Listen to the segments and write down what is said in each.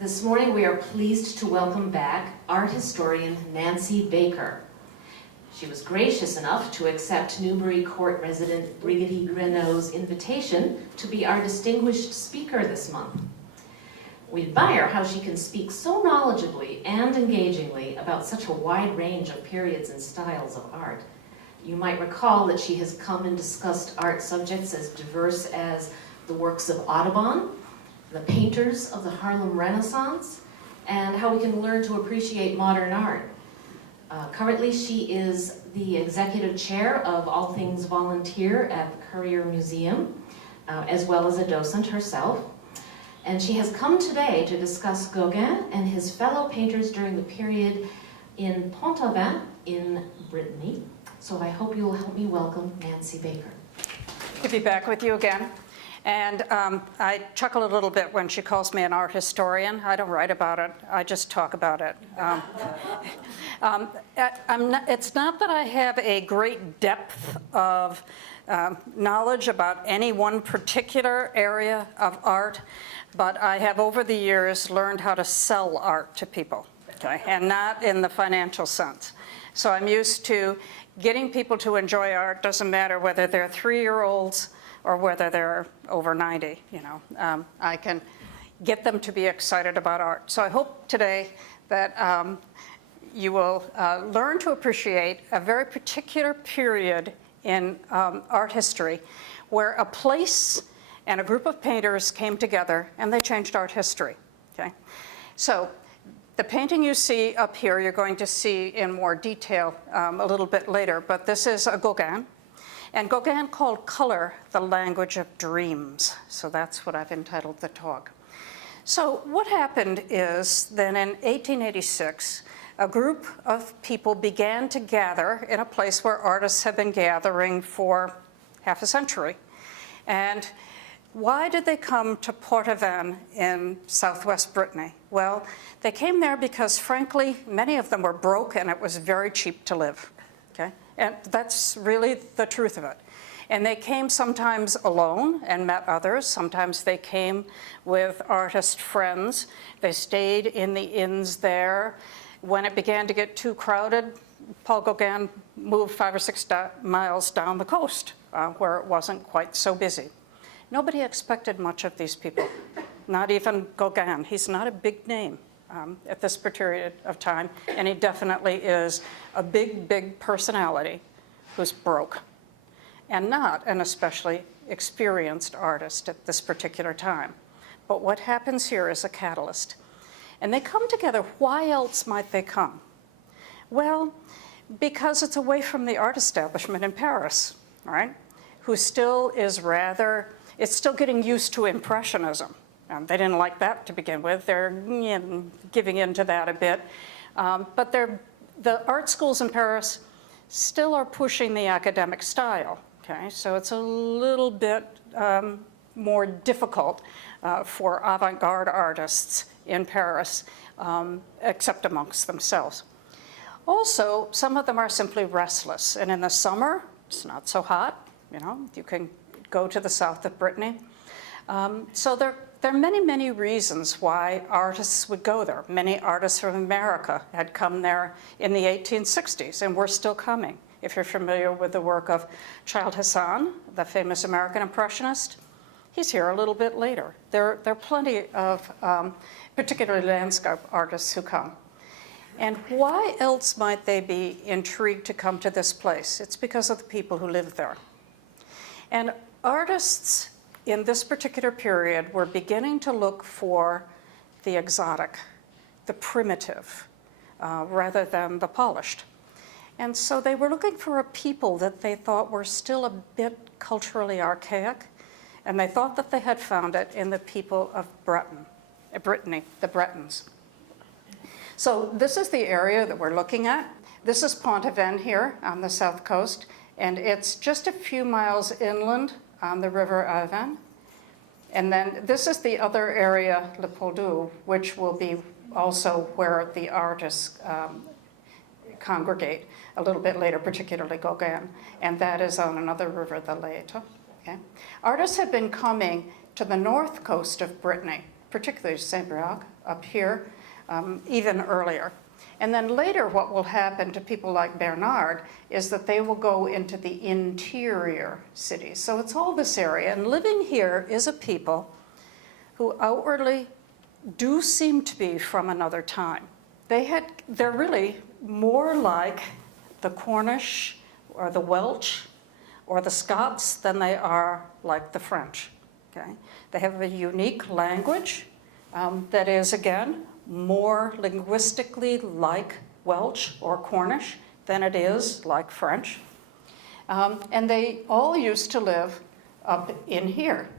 This morning we are pleased to welcome back art historian Nancy Baker. She was gracious enough to accept Newbury Court resident Brigitte Greneau's invitation to be our distinguished speaker this month. We admire how she can speak so knowledgeably and engagingly about such a wide range of periods and styles of art. You might recall that she has come and discussed art subjects as diverse as the works of Audubon, the painters of the Harlem Renaissance, and how we can learn to appreciate modern art. Currently, she is the executive chair of All Things Volunteer at the Courier Museum, as well as a docent herself. And she has come today to discuss Gauguin and his fellow painters during the period in Pont-Aven in Brittany. So I hope you will help me welcome Nancy Baker. Good to be back with you again. And I chuckle a little bit when she calls me an art historian. I don't write about it, I just talk about it. It's not that I have a great depth of knowledge about any one particular area of art, but I have over the years learned how to sell art to people, okay? And not in the financial sense. So I'm used to getting people to enjoy art, doesn't matter whether they're 3-year-olds or whether they're over 90, you know. I can get them to be excited about art. So I hope today that you will learn to appreciate a very particular period in art history where a place and a group of painters came together and they changed art history, okay? So the painting you see up here, you're going to see in more detail a little bit later, but this is a Gauguin. And Gauguin called color the language of dreams. So that's what I've entitled the talk. So what happened is then in 1886, a group of people began to gather in a place where artists have been gathering for half a century. And why did they come to Port-Aven in southwest Brittany? Well, they came there because, frankly, many of them were broke and it was very cheap to live, okay? And that's really the truth of it. And they came sometimes alone and met others. Sometimes they came with artist friends. They stayed in the inns there. When it began to get too crowded, Paul Gauguin moved 5 or 6 miles down the coast where it wasn't quite so busy. Nobody expected much of these people, not even Gauguin. He's not a big name at this period of time, and he definitely is a big, big personality who's broke and not an especially experienced artist at this particular time. But what happens here is a catalyst. And they come together. Why else might they come? Well, because it's away from the art establishment in Paris, all right, who still is rather, it's still getting used to Impressionism. They didn't like that to begin with. They're giving in to that a bit. But the art schools in Paris still are pushing the academic style, okay? So it's a little bit more difficult for avant-garde artists in Paris, except amongst themselves. Also, some of them are simply restless. And in the summer, it's not so hot, you know, you can go to the south of Brittany. So there are many, many reasons why artists would go there. Many artists from America had come there in the 1860s and were still coming. If you're familiar with the work of Child Hassan, the famous American Impressionist, he's here a little bit later. There are plenty of particularly landscape artists who come. And why else might they be intrigued to come to this place? It's because of the people who live there. And artists in this particular period were beginning to look for the exotic, the primitive, rather than the polished. And so they were looking for a people that they thought were still a bit culturally archaic, and they thought that they had found it in the people of Brittany, the Bretons. So this is the area that we're looking at. This is Pont-Aven here on the south coast, and it's just a few miles inland on the River Aven. And then this is the other area, Le Poldou, which will be also where the artists congregate a little bit later, particularly Gauguin, and that is on another river, the Leite. Okay? Artists had been coming to the north coast of Brittany particularly Saint-Brieuc up here, even earlier. And then later what will happen to people like Bernard is that they will go into the interior cities. So it's all this area, and living here is a people who outwardly do seem to be from another time. They're really more like the Cornish or the Welsh or the Scots than they are like the French. Okay? They have a unique language that is, again, more linguistically like Welsh or Cornish than it is like French. And they all used to live up in here.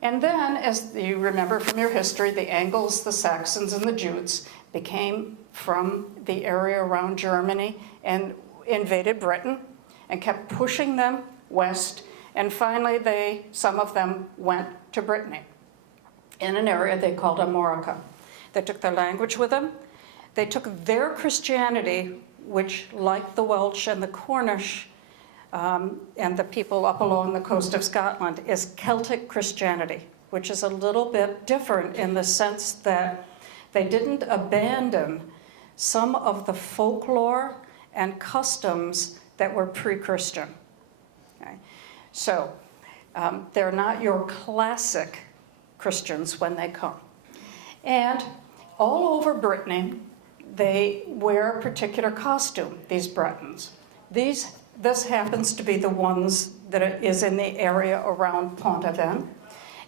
And then, as you remember from your history, the Angles, the Saxons, and the Jutes came from the area around Germany and invaded Britain and kept pushing them west. And finally, some of them went to Brittany in an area they called Armorica. They took their language with them. They took their Christianity, which, like the Welsh and the Cornish, and the people up along the coast of Scotland, is Celtic Christianity, which is a little bit different in the sense that they didn't abandon some of the folklore and customs that were pre-Christian. Okay? So they're not your classic Christians when they come. And all over Brittany, they wear a particular costume, these Bretons. This happens to be the ones that is in the area around Pont-Aven.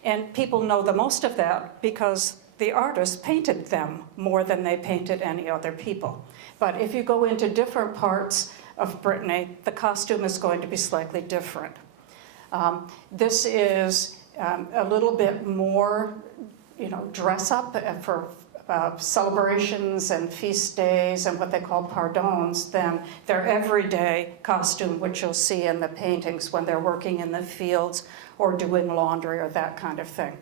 And people know the most of that because the artists painted them more than they painted any other people. But if you go into different parts of Brittany, the costume is going to be slightly different. This is a little bit more, dress up for celebrations and feast days and what they call pardons than their everyday costume, which you'll see in the paintings when they're working in the fields or doing laundry or that kind of thing.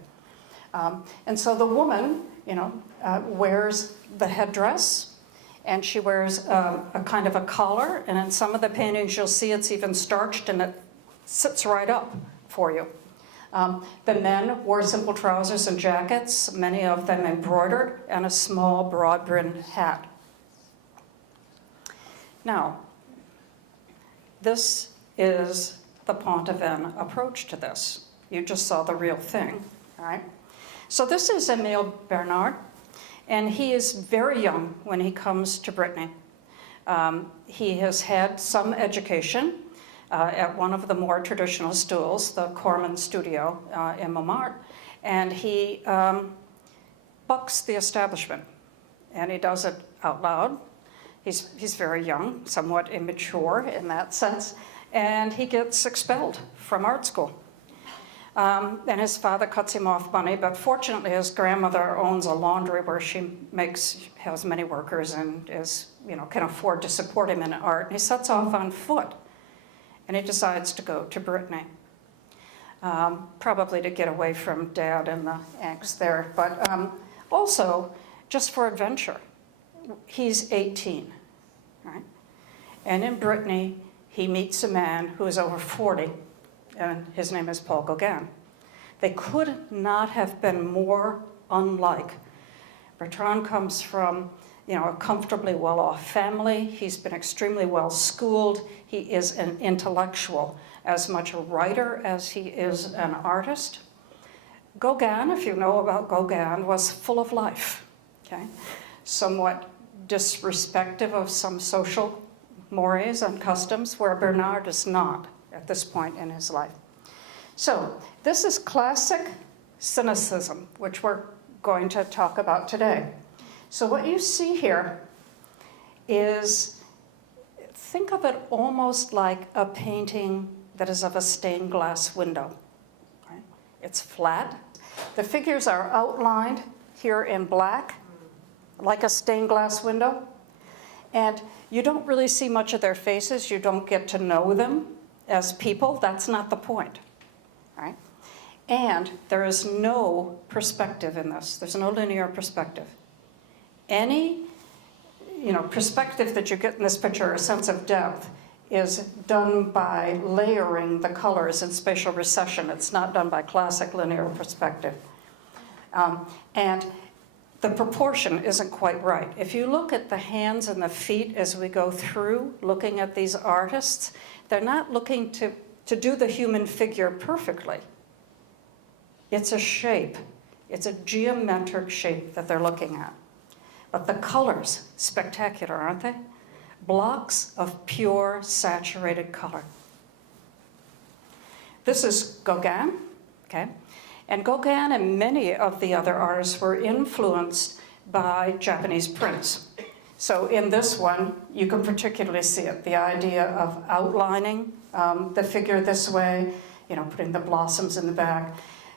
And so the woman, wears the headdress, and she wears a kind of a collar, and in some of the paintings you'll see it's even starched and it sits right up for you. The men wore simple trousers and jackets, many of them embroidered, and a small broad-brimmed hat. Now, this is the Pont-Aven approach to this. You just saw the real thing, all right? So this is Emile Bernard, and he is very young when he comes to Brittany. He has had some education at one of the more traditional schools, the Corman Studio in Montmartre, and he bucks the establishment, and he does it out loud. He's very young, somewhat immature in that sense, and he gets expelled from art school. And his father cuts him off money, but fortunately his grandmother owns a laundry where she has many workers and can afford to support him in art. And he sets off on foot, and he decides to go to Brittany, probably to get away from Dad and the angst there, but also just for adventure. He's 18, right? And in Brittany, he meets a man who is over 40, and his name is Paul Gauguin. They could not have been more unlike. Bertrand comes from, a comfortably well-off family. He's been extremely well-schooled. He is an intellectual, as much a writer as he is an artist. Gauguin, if you know about Gauguin, was full of life, okay? Somewhat disrespectful of some social mores and customs, where Bernard is not at this point in his life. So this is classic cynicism, which we're going to talk about today. So what you see here is, think of it almost like a painting that is of a stained glass window. Right? It's flat. The figures are outlined here in black, like a stained glass window. And you don't really see much of their faces. You don't get to know them as people. That's not the point. Right? And there is no perspective in this. There's no linear perspective. Any perspective that you get in this picture, a sense of depth, is done by layering the colors in spatial recession. It's not done by classic linear perspective. And the proportion isn't quite right. If you look at the hands and the feet as we go through looking at these artists, they're not looking to do the human figure perfectly. It's a shape. It's a geometric shape that they're looking at. But the colors, spectacular, aren't they? Blocks of pure saturated color. This is Gauguin, okay? And Gauguin and many of the other artists were influenced by Japanese prints. So in this one, you can particularly see it, the idea of outlining the figure this way, putting the blossoms in the back.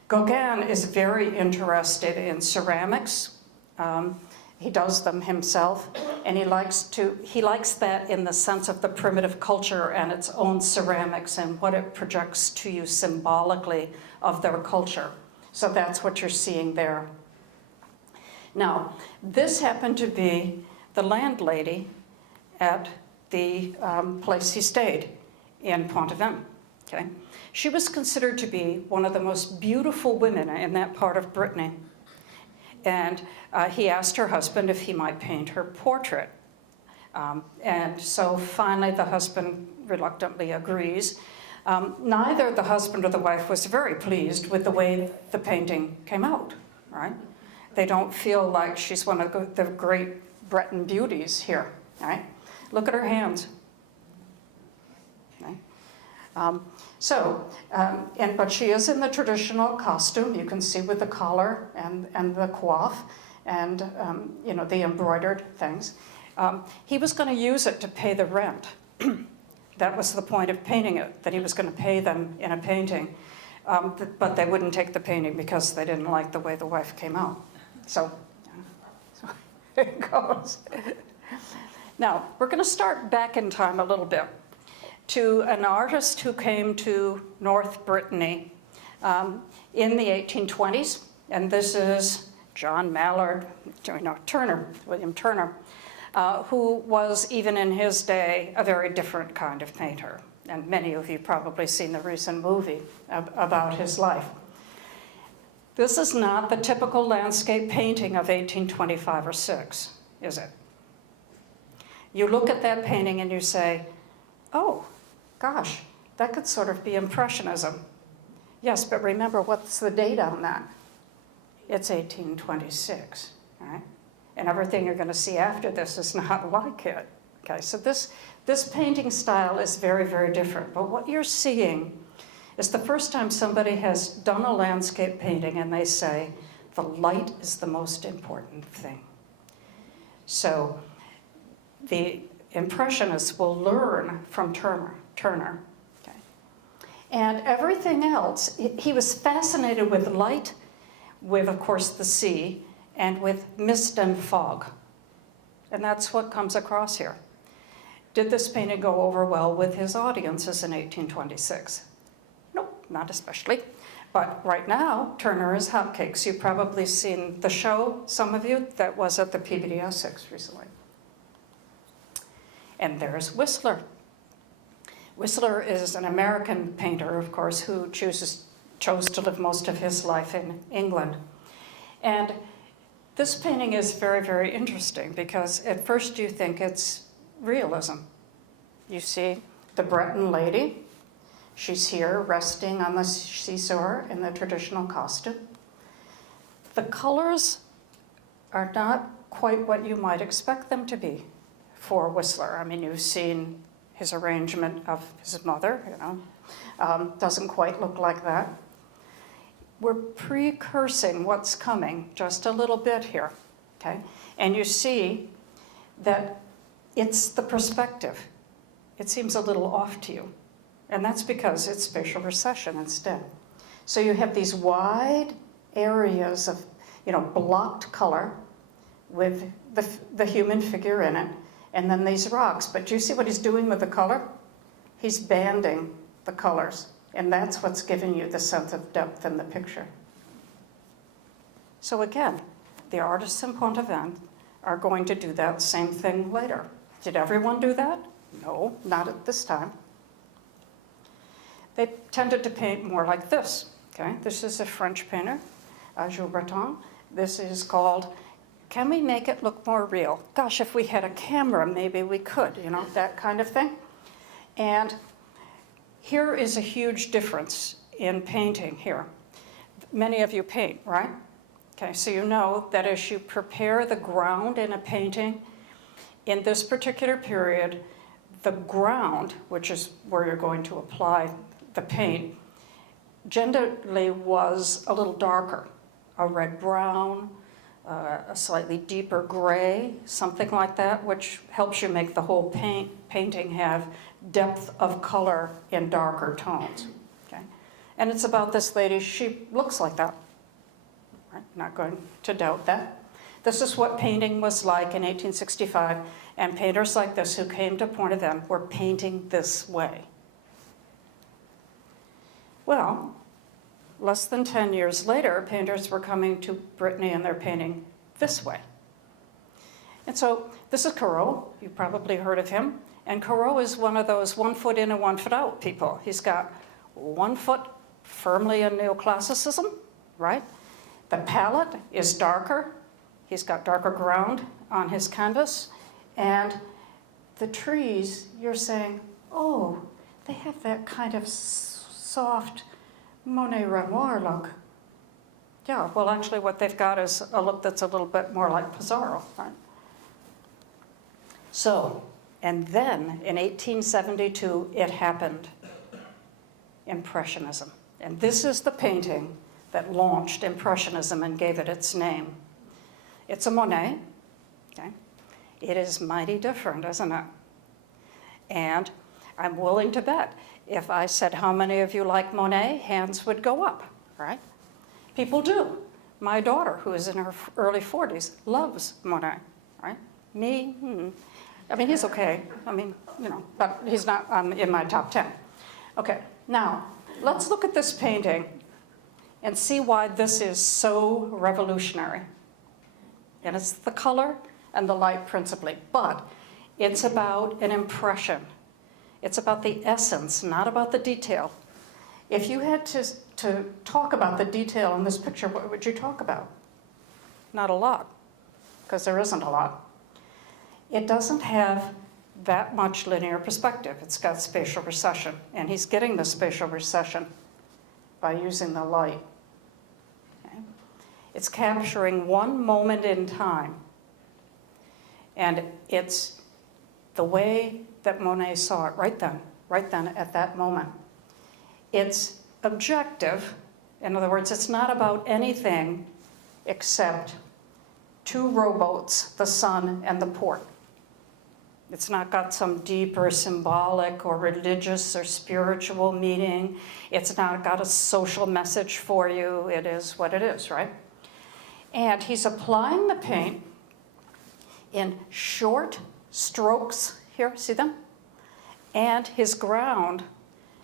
Gauguin is very interested in ceramics. He does them himself, and he likes that in the sense of the primitive culture and its own ceramics and what it projects to you symbolically of their culture. So that's what you're seeing there. Now, this happened to be the landlady at the place he stayed in Pont-Aven. Okay? She was considered to be one of the most beautiful women in that part of Brittany. And he asked her husband if he might paint her portrait. And so finally the husband reluctantly agrees. Neither the husband or the wife was very pleased with the way the painting came out, right? They don't feel like she's one of the great Breton beauties here, right? Look at her hands. Okay? But she is in the traditional costume. You can see with the collar and the coif and the embroidered things. He was going to use it to pay the rent. That was the point of painting it, that he was going to pay them in a painting. But they wouldn't take the painting because they didn't like the way the wife came out. So it goes. Now, we're going to start back in time a little bit to an artist who came to North Brittany in the 1820s. And this is John Mallard, William Turner, who was, even in his day, a very different kind of painter. And many of you probably seen the recent movie about his life. This is not the typical landscape painting of 1825 or 6, is it? You look at that painting and you say, oh, gosh, that could sort of be Impressionism. Yes, but remember, what's the date on that? It's 1826, right? And everything you're going to see after this is not like it. Okay, so this painting style is very, very different. But what you're seeing is the first time somebody has done a landscape painting and they say, the light is the most important thing. So the Impressionists will learn from Turner. Okay? And everything else, he was fascinated with light, with, of course, the sea, and with mist and fog. And that's what comes across here. Did this painting go over well with his audiences in 1826? Nope, not especially. But right now, Turner is hotcakes. You've probably seen the show, some of you, that was at the PBD Essex recently. And there's Whistler. Whistler is an American painter, of course, who chose to live most of his life in England. And this painting is very, very interesting because at first you think it's realism. You see the Breton lady. She's here resting on the seesaw in the traditional costume. The colors are not quite what you might expect them to be for Whistler. I mean, you've seen his arrangement of his mother, doesn't quite look like that. We're precursing what's coming just a little bit here, okay? And you see that it's the perspective. It seems a little off to you. And that's because it's spatial recession instead. So you have these wide areas of, blocked color with the human figure in it, and then these rocks. But do you see what he's doing with the color? He's banding the colors, and that's what's giving you the sense of depth in the picture. So again, the artists in Pont-Aven are going to do that same thing later. Did everyone do that? No, not at this time. They tended to paint more like this. Okay, this is a French painter, Azure Breton. This is called, Can We Make It Look More Real? Gosh, if we had a camera, maybe we could, you know, that kind of thing. And here is a huge difference in painting here. Many of you paint, right? Okay, so you know that as you prepare the ground in a painting, in this particular period, the ground, which is where you're going to apply the paint, generally was a little darker, a red-brown, a slightly deeper gray, something like that, which helps you make the whole painting have depth of color in darker tones. Okay? And it's about this lady, she looks like that. Right? Not going to doubt that. This is what painting was like in 1865, and painters like this who came to Pont-Aven were painting this way. Well, less than 10 years later, painters were coming to Brittany and they're painting this way. And so this is Kuro. You've probably heard of him. And Kuro is one of those 1 foot in and 1 foot out people. He's got 1 foot firmly in neoclassicism, right? The palette is darker. He's got darker ground on his canvas. And the trees, you're saying, oh, they have that kind of soft Monet Renoir look. Yeah, well, actually what they've got is a look that's a little bit more like Pissarro, right? So, and then in 1872, it happened. Impressionism. And this is the painting that launched Impressionism and gave it its name. It's a Monet, okay? It is mighty different, isn't it? And I'm willing to bet if I said how many of you like Monet, hands would go up, right? People do. My daughter, who is in her early 40s, loves Monet, right? Me, I mean, he's okay. I mean, you know, but he's not in my top 10. Okay, now, let's look at this painting and see why this is so revolutionary. And it's the color and the light principally, but it's about an impression. It's about the essence, not about the detail. If you had to talk about the detail in this picture, what would you talk about? Not a lot, because there isn't a lot. It doesn't have that much linear perspective. It's got spatial recession, and he's getting the spatial recession by using the light. Okay? It's capturing one moment in time, and it's the way that Monet saw it right then at that moment. It's objective. In other words, it's not about anything except two rowboats, the sun and the port. It's not got some deeper symbolic or religious or spiritual meaning. It's not got a social message for you. It is what it is, right? And he's applying the paint in short strokes here, see them? And his ground,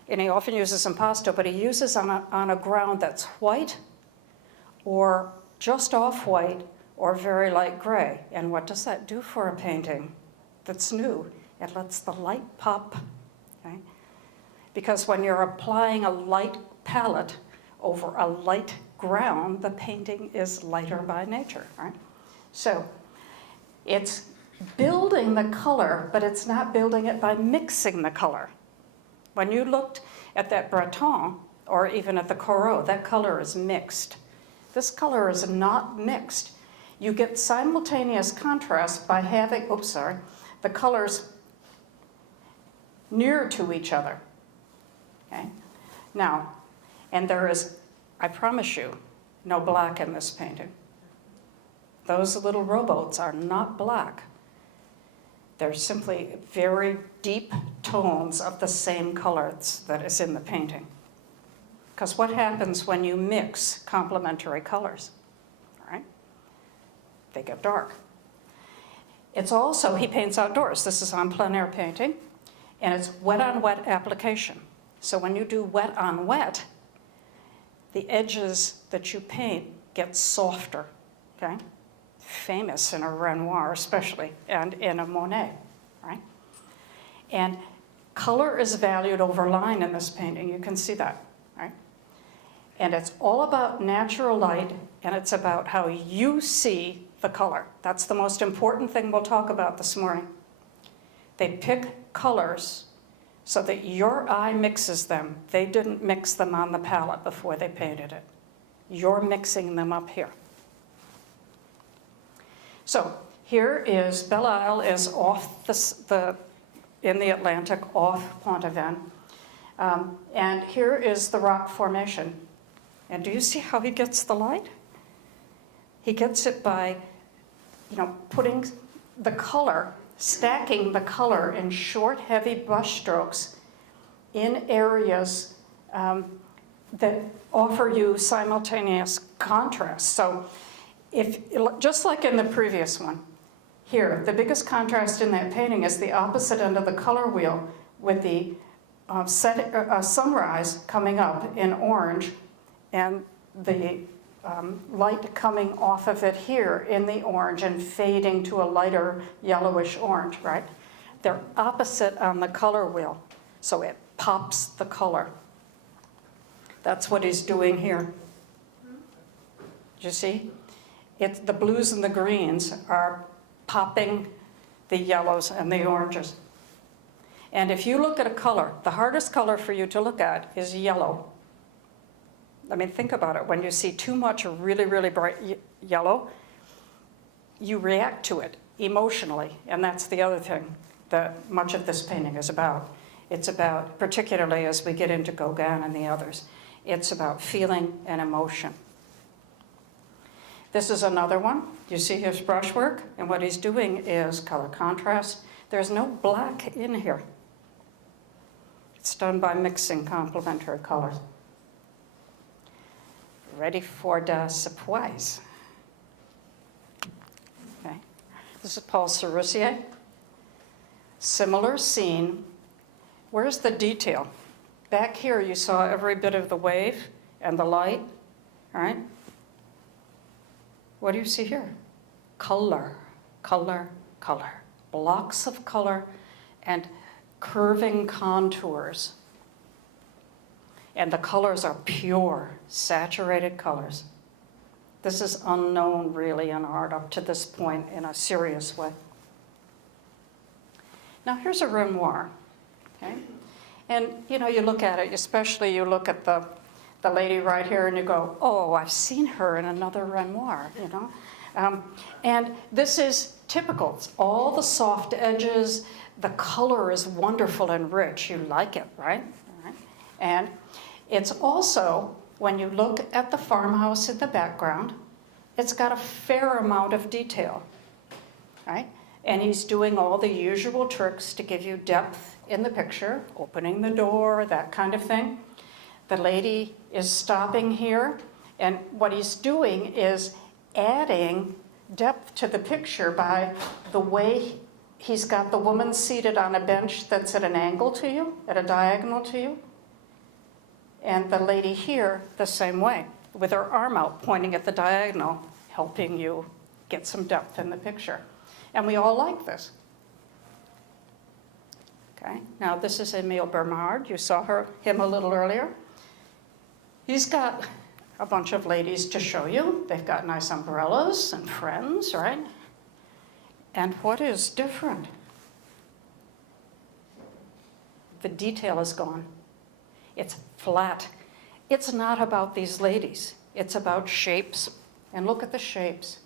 and he often uses impasto, but he uses on a ground that's white or just off-white or very light gray. And what does that do for a painting that's new? It lets the light pop, okay? Because when you're applying a light palette over a light ground, the painting is lighter by nature, right? So it's building the color, but it's not building it by mixing the color. When you looked at that Breton, or even at the Kuro, that color is mixed. This color is not mixed. You get simultaneous contrast by having, the colors near to each other, okay? Now, and there is, I promise you, no black in this painting. Those little rowboats are not black. They're simply very deep tones of the same colors that is in the painting. Because what happens when you mix complementary colors, right? They get dark. It's also, he paints outdoors. This is on plein air painting, and it's wet on wet application. So when you do wet on wet, the edges that you paint get softer, okay? Famous in a Renoir especially, and in a Monet, right? And color is valued over line in this painting. You can see that, right? And it's all about natural light, and it's about how you see the color. That's the most important thing we'll talk about this morning. They pick colors so that your eye mixes them. They didn't mix them on the palette before they painted it. You're mixing them up here. So here is, Belle Isle is off in the Atlantic, off Pontevin. And here is the rock formation. And do you see how he gets the light? He gets it by, putting the color, stacking the color in short, heavy brush strokes in areas that offer you simultaneous contrast. So just like in the previous one, here, the biggest contrast in that painting is the opposite end of the color wheel with the sunrise coming up in orange and the light coming off of it here in the orange and fading to a lighter yellowish orange, right? They're opposite on the color wheel, so it pops the color. That's what he's doing here. Do you see? The blues and the greens are popping the yellows and the oranges. And if you look at a color, the hardest color for you to look at is yellow. I mean, think about it. When you see too much really, really bright yellow, you react to it emotionally. And that's the other thing that much of this painting is about. It's about, particularly as we get into Gauguin and the others, it's about feeling and emotion. This is another one. You see his brushwork? And what he's doing is color contrast. There's no black in here. It's done by mixing complementary colors. Ready for the surprise. Okay. This is Paul Serussier. Similar scene. Where's the detail? Back here you saw every bit of the wave and the light, all right? What do you see here? Color, color, color. Blocks of color and curving contours. And the colors are pure, saturated colors. This is unknown really in art up to this point in a serious way. Now here's a Renoir, okay? And you look at it, especially you look at the lady right here and you go, oh, I've seen her in another Renoir, and this is typical. It's all the soft edges, the color is wonderful and rich. You like it, right? And it's also, when you look at the farmhouse in the background, it's got a fair amount of detail, right? And he's doing all the usual tricks to give you depth in the picture, opening the door, that kind of thing. The lady is stopping here, and what he's doing is adding depth to the picture by the way he's got the woman seated on a bench that's at an angle to you, at a diagonal to you. And the lady here, the same way, with her arm out pointing at the diagonal, helping you get some depth in the picture. And we all like this. Okay, now this is Emile Bernard. You saw him a little earlier. He's got a bunch of ladies to show you. They've got nice umbrellas and friends, right? And what is different? The detail is gone. It's flat. It's not about these ladies. It's about shapes. And look at the shapes.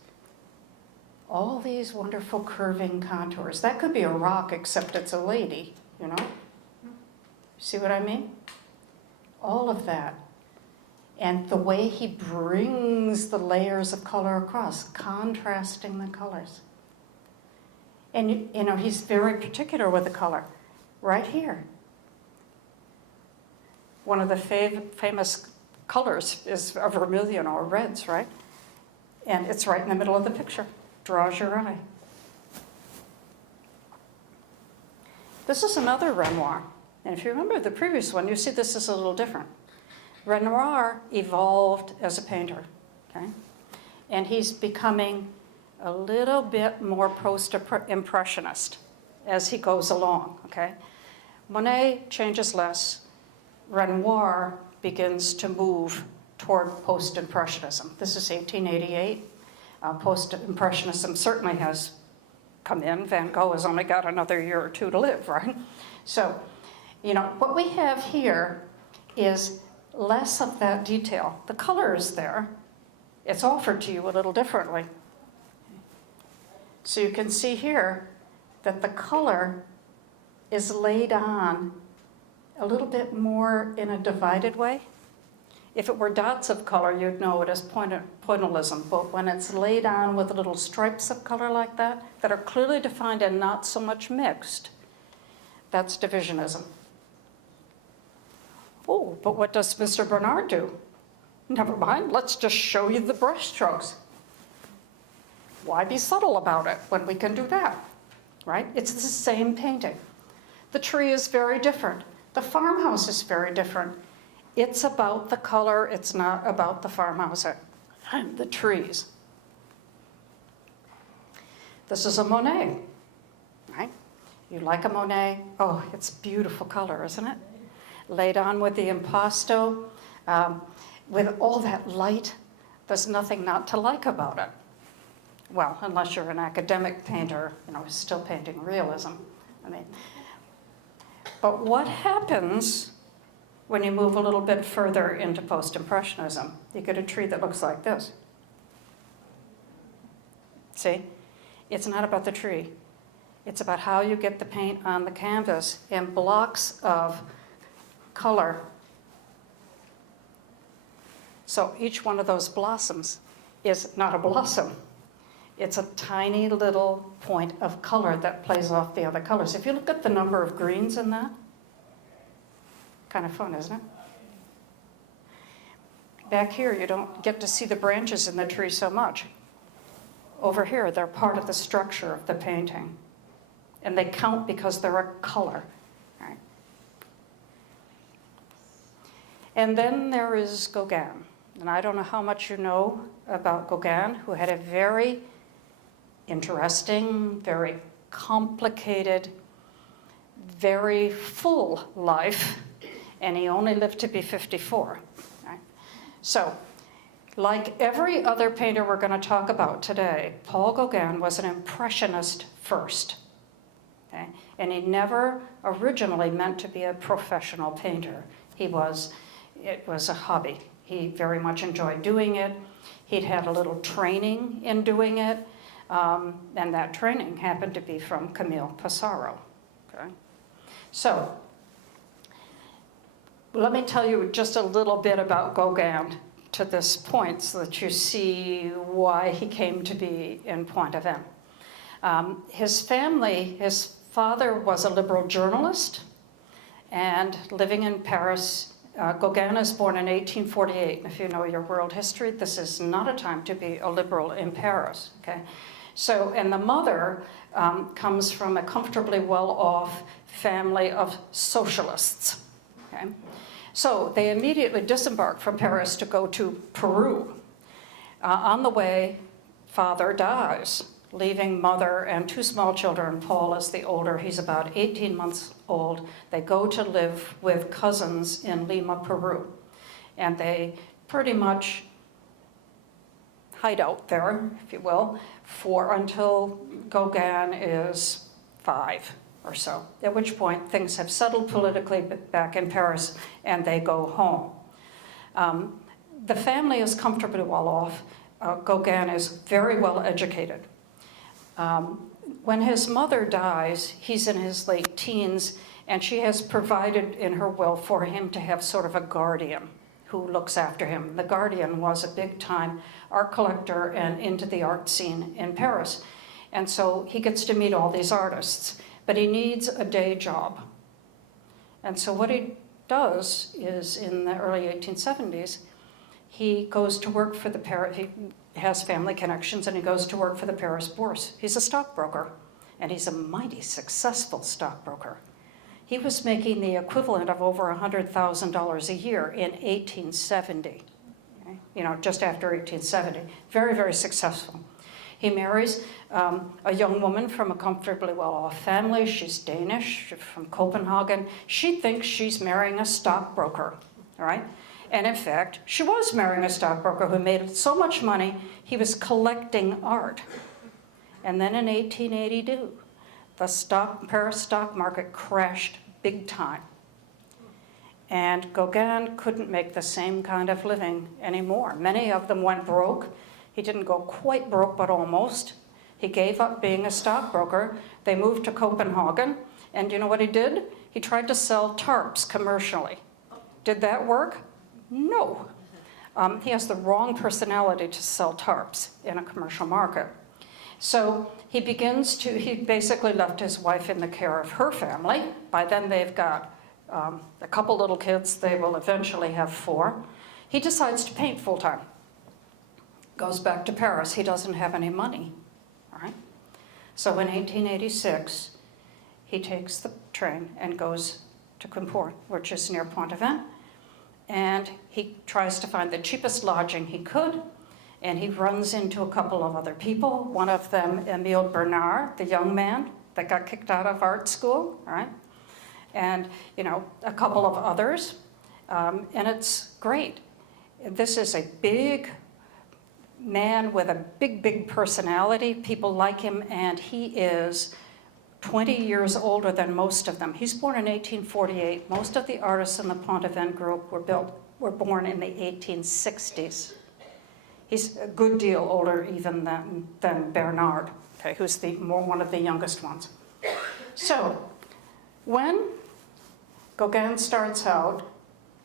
All these wonderful curving contours. That could be a rock, except it's a lady, See what I mean? All of that. And the way he brings the layers of color across, contrasting the colors. And he's very particular with the color. Right here. One of the famous colors is a vermilion or reds, right? And it's right in the middle of the picture. Draws your eye. This is another Renoir. And if you remember the previous one, you see this is a little different. Renoir evolved as a painter, okay? And he's becoming a little bit more post-impressionist as he goes along, okay? Monet changes less. Renoir begins to move toward post-impressionism. This is 1888. Post-impressionism certainly has come in. Van Gogh has only got another year or two to live, right? So, you know, what we have here is less of that detail. The color is there. It's offered to you a little differently. So you can see here that the color is laid on a little bit more in a divided way. If it were dots of color, you'd know it as pointillism, but when it's laid on with little stripes of color like that are clearly defined and not so much mixed, that's divisionism. Oh, but what does Mr. Bernard do? Never mind, let's just show you the brush strokes. Why be subtle about it when we can do that, right? It's the same painting. The tree is very different. The farmhouse is very different. It's about the color, it's not about the farmhouse and the trees. This is a Monet, right? You like a Monet? Oh, it's beautiful color, isn't it? Laid on with the impasto, with all that light, there's nothing not to like about it. Well, unless you're an academic painter, you know, who's still painting realism. I mean, but what happens when you move a little bit further into post-impressionism? You get a tree that looks like this. See? It's not about the tree. It's about how you get the paint on the canvas in blocks of color. So each one of those blossoms is not a blossom. It's a tiny little point of color that plays off the other colors. If you look at the number of greens in that, kind of fun, isn't it? Back here, you don't get to see the branches in the tree so much. Over here, they're part of the structure of the painting. And they count because they're a color. Right? And then there is Gauguin. And I don't know how much you know about Gauguin, who had a very interesting, very complicated, very full life, and he only lived to be 54. Right? So, like every other painter we're going to talk about today, Paul Gauguin was an impressionist first. Okay? And he never originally meant to be a professional painter. It was a hobby. He very much enjoyed doing it. He'd had a little training in doing it. And that training happened to be from Camille Pissarro. Okay? So, let me tell you just a little bit about Gauguin to this point so that you see why he came to be in Pointe-Aven. His family, his father was a liberal journalist and living in Paris. Gauguin is born in 1848. And if you know your world history, this is not a time to be a liberal in Paris. Okay? So, and the mother comes from a comfortably well-off family of socialists. Okay? So they immediately disembarked from Paris to go to Peru. On the way, father dies, leaving mother and two small children. Paul is the older, he's about 18 months old. They go to live with cousins in Lima, Peru. And they pretty much hide out there, if you will, for until Gauguin is 5 or so, at which point things have settled politically back in Paris and they go home. The family is comfortably well off. Gauguin is very well educated. When his mother dies, he's in his late teens, and she has provided in her will for him to have sort of a guardian who looks after him. The guardian was a big-time art collector and into the art scene in Paris. And so he gets to meet all these artists, but he needs a day job. And so what he does is, in the early 1870s, he goes to work for the Paris, he has family connections, and he goes to work for the Paris Bourse. He's a stockbroker, and he's a mighty successful stockbroker. He was making the equivalent of over $100,000 a year in 1870, okay? You know, just after 1870. Very, very successful. He marries a young woman from a comfortably well-off family. She's Danish, from Copenhagen. She thinks she's marrying a stockbroker, all right? And in fact, she was marrying a stockbroker who made so much money, he was collecting art. And then in 1882, the Paris stock market crashed big time. And Gauguin couldn't make the same kind of living anymore. Many of them went broke. He didn't go quite broke, but almost. He gave up being a stockbroker. They moved to Copenhagen, and you know what he did? He tried to sell tarps commercially. Did that work? No. He has the wrong personality to sell tarps in a commercial market. So he basically left his wife in the care of her family. By then they've got a couple little kids. They will eventually have 4. He decides to paint full time. Goes back to Paris. He doesn't have any money, all right? So in 1886, he takes the train and goes to Quimper, which is near Pont-Aven, and he tries to find the cheapest lodging he could, and he runs into a couple of other people, one of them Emile Bernard, the young man that got kicked out of art school, all right? And, you know, a couple of others, and it's great. This is a big man with a big, big personality. People like him, and he is 20 years older than most of them. He's born in 1848. Most of the artists in the Pont-Aven group were born in the 1860s. He's a good deal older even than Bernard, okay, who's one of the youngest ones. So when Gauguin starts out,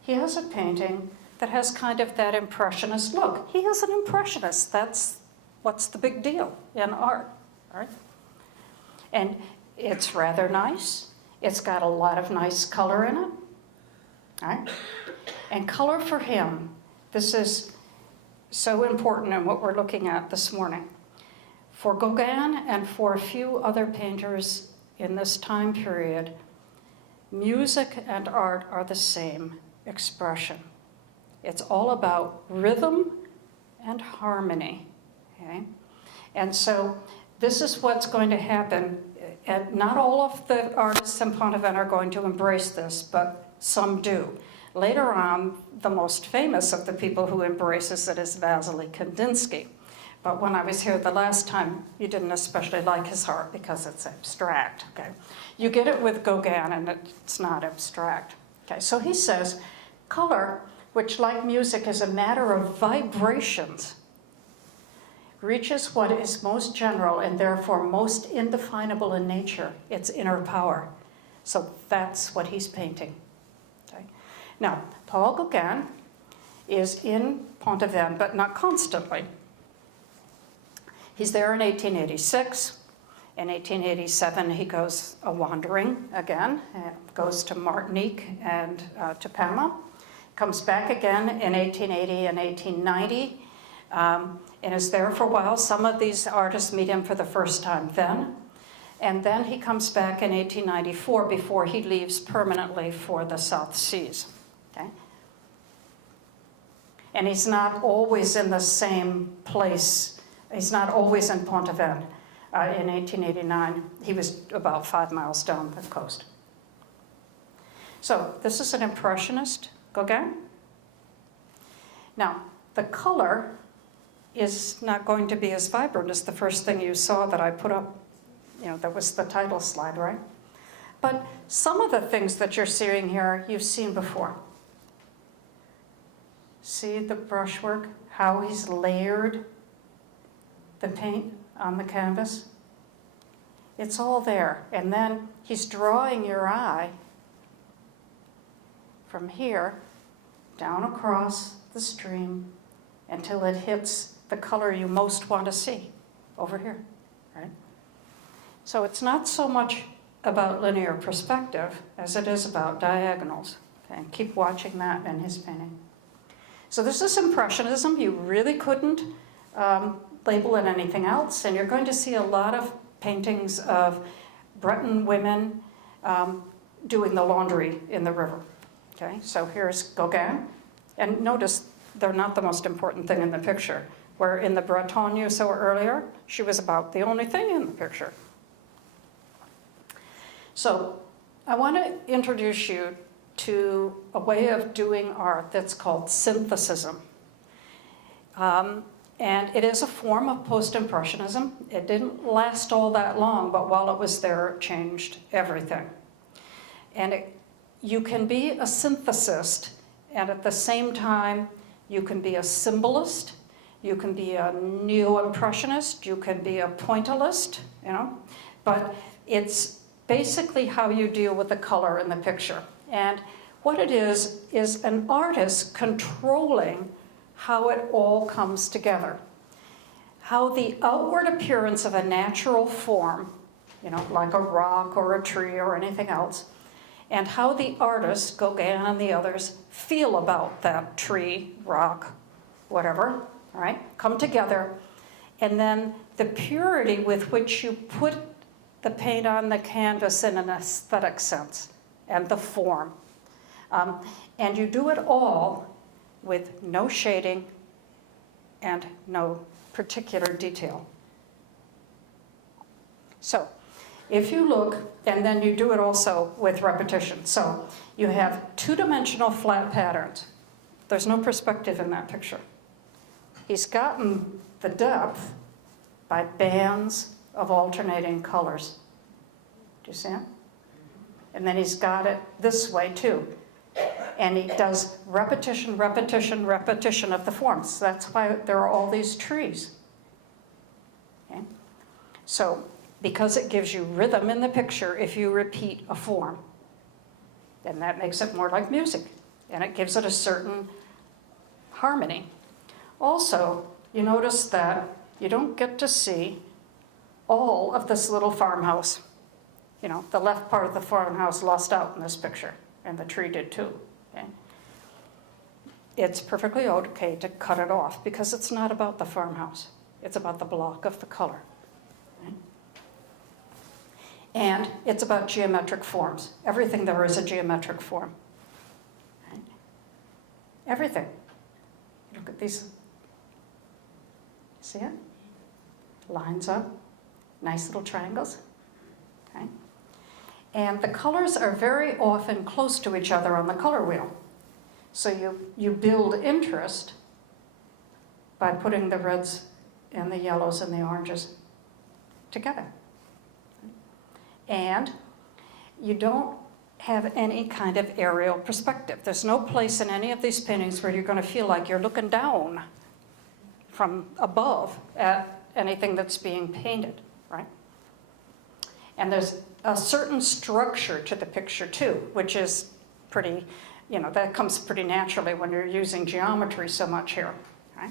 he has a painting that has kind of that impressionist look. He is an impressionist. That's what's the big deal in art, right? And it's rather nice. It's got a lot of nice color in it, right? And color for him, this is so important in what we're looking at this morning. For Gauguin and for a few other painters in this time period, music and art are the same expression. It's all about rhythm and harmony, okay? And so this is what's going to happen. And not all of the artists in Pont-Aven are going to embrace this, but some do. Later on, the most famous of the people who embraces it is Vasily Kandinsky. But when I was here the last time, you didn't especially like his art because it's abstract, okay? You get it with Gauguin, and it's not abstract. Okay, so he says, color, which like music is a matter of vibrations, reaches what is most general and therefore most indefinable in nature, its inner power. So that's what he's painting. Okay? Now, Paul Gauguin is in Pont-Aven, but not constantly. He's there in 1886. In 1887, he goes a-wandering again, goes to Martinique and to Panama, comes back again in 1880 and 1890, and is there for a while. Some of these artists meet him for the first time then. And then he comes back in 1894 before he leaves permanently for the South Seas. Okay? And he's not always in the same place. He's not always in Pont-Aven. In 1889, he was about 5 miles down the coast. So this is an Impressionist Gauguin. Now, the color is not going to be as vibrant as the first thing you saw that I put up. You know, that was the title slide, right? But some of the things that you're seeing here, you've seen before. See the brushwork, how he's layered the paint on the canvas? It's all there. And then he's drawing your eye from here down across the stream until it hits the color you most want to see over here, right? So it's not so much about linear perspective as it is about diagonals. Okay? And keep watching that in his painting. So this is Impressionism. You really couldn't label it anything else, and you're going to see a lot of paintings of Breton women doing the laundry in the river. Okay, so here's Gauguin, and notice they're not the most important thing in the picture. Where in the Bretonne you saw earlier, she was about the only thing in the picture. So I want to introduce you to a way of doing art that's called synthesism. And it is a form of post-impressionism. It didn't last all that long, but while it was there, it changed everything. And you can be a synthesist, and at the same time, you can be a symbolist, you can be a neo-impressionist, you can be a pointillist, you know, but it's basically how you deal with the color in the picture. And what it is an artist controlling how it all comes together. How the outward appearance of a natural form, you know, like a rock or a tree or anything else, and how the artist, Gauguin and the others, feel about that tree, rock, whatever, all right, come together. And then the purity with which you put the paint on the canvas in an aesthetic sense, and the form. And you do it all with no shading and no particular detail. So if you look, and then you do it also with repetition. So you have two-dimensional flat patterns. There's no perspective in that picture. He's gotten the depth by bands of alternating colors. Do you see it? And then he's got it this way too. And he does repetition, repetition, repetition of the forms. That's why there are all these trees. Okay? So, because it gives you rhythm in the picture if you repeat a form. Then that makes it more like music. And it gives it a certain harmony. Also, you notice that you don't get to see all of this little farmhouse. You know, the left part of the farmhouse lost out in this picture. And the tree did too. Okay? It's perfectly okay to cut it off because it's not about the farmhouse. It's about the block of the color. Okay? And it's about geometric forms. Everything there is a geometric form. Okay? Everything. Look at these. See it? Lines up. Nice little triangles. Okay? And the colors are very often close to each other on the color wheel. So you build interest by putting the reds and the yellows and the oranges together. And you don't have any kind of aerial perspective. There's no place in any of these paintings where you're going to feel like you're looking down from above at anything that's being painted, right? And there's a certain structure to the picture too, which is pretty, you know, that comes pretty naturally when you're using geometry so much here, right?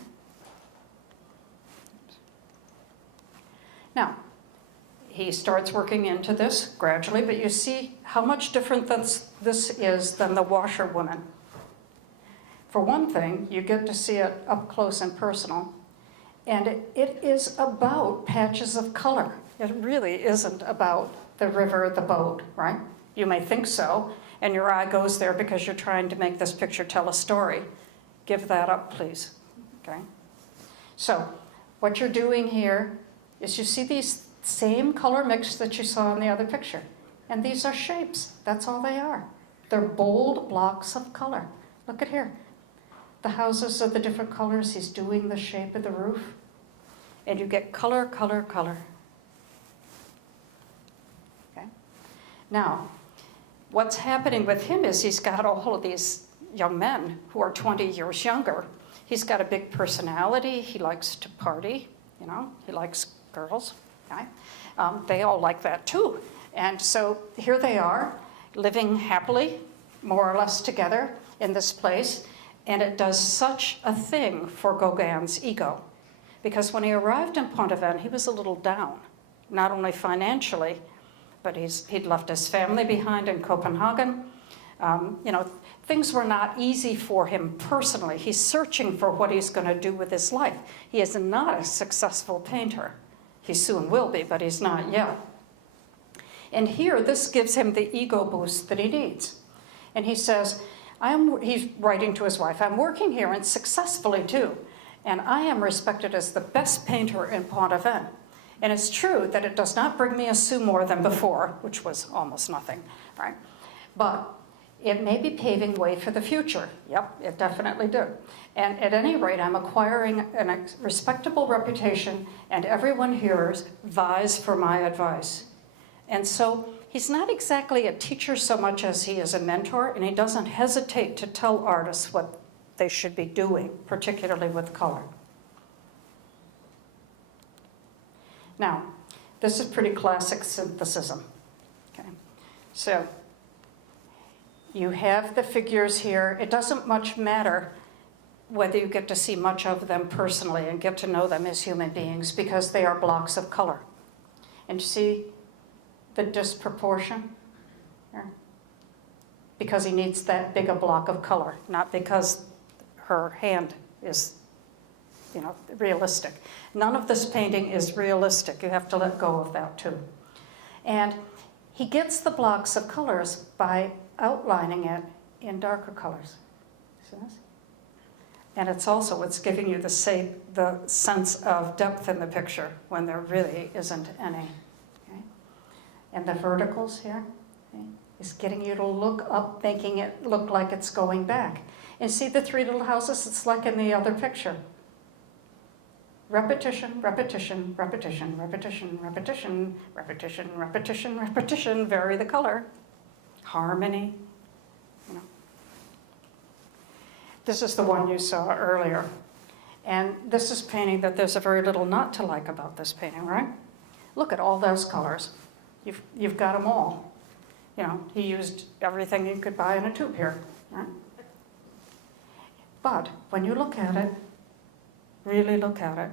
Now, he starts working into this gradually, but you see how much different this is than the Washerwoman. For one thing, you get to see it up close and personal, and it is about patches of color. It really isn't about the river, the boat, right? You may think so, and your eye goes there because you're trying to make this picture tell a story. Give that up, please, okay? So, what you're doing here is you see these same color mix that you saw in the other picture. And these are shapes, that's all they are. They're bold blocks of color. Look at here. The houses are the different colors, he's doing the shape of the roof. And you get color, color, color. Okay? Now, what's happening with him is he's got all of these young men who are 20 years younger. He's got a big personality, he likes to party, you know, he likes girls. Okay? They all like that too. And so here they are, living happily, more or less together in this place. And it does such a thing for Gauguin's ego. Because when he arrived in Pont-Aven, he was a little down, not only financially, but he'd left his family behind in Copenhagen. You know, things were not easy for him personally. He's searching for what he's going to do with his life. He is not a successful painter. He soon will be, but he's not yet. And here, this gives him the ego boost that he needs. And he says, he's writing to his wife, I'm working here and successfully too. And I am respected as the best painter in Pont-Aven. And it's true that it does not bring me a sou more than before, which was almost nothing, right? But It may be paving way for the future. Yep, it definitely did. And at any rate, I'm acquiring a respectable reputation, and everyone here vies for my advice. And so he's not exactly a teacher so much as he is a mentor, and he doesn't hesitate to tell artists what they should be doing, particularly with color. Now, this is pretty classic synthesism. Okay. So you have the figures here. It doesn't much matter whether you get to see much of them personally and get to know them as human beings, because they are blocks of color. And you see the disproportion here? Because he needs that big a block of color, not because her hand is, realistic. None of this painting is realistic. You have to let go of that too. And he gets the blocks of colors by outlining it in darker colors. See this? And it's giving you the sense of depth in the picture when there really isn't any. Okay? And the verticals here, okay, is getting you to look up, making it look like it's going back. And see the three little houses? It's like in the other picture. Repetition, repetition, repetition, repetition, repetition, repetition, repetition, repetition, vary the color. Harmony. This is the one you saw earlier. And this is painting that there's a very little not to like about this painting, right? Look at all those colors. You've got them all. He used everything you could buy in a tube here, right? But when you look at it, really look at it,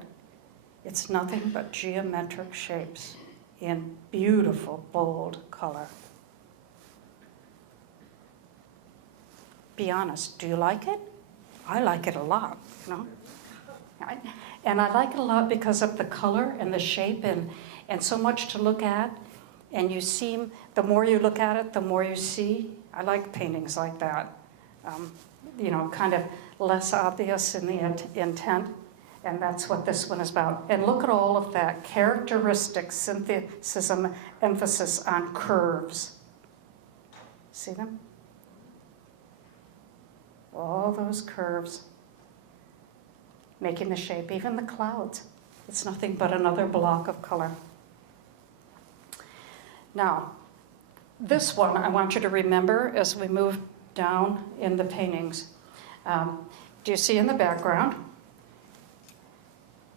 it's nothing but geometric shapes in beautiful, bold color. Be honest, do you like it? I like it a lot, And I like it a lot because of the color and the shape and so much to look at. And the more you look at it, the more you see. I like paintings like that. Kind of less obvious in the intent. And that's what this one is about. And look at all of that characteristic synthesism emphasis on curves. See them? All those curves, making the shape, even the clouds. It's nothing but another block of color. Now, this one I want you to remember as we move down in the paintings. Do you see in the background?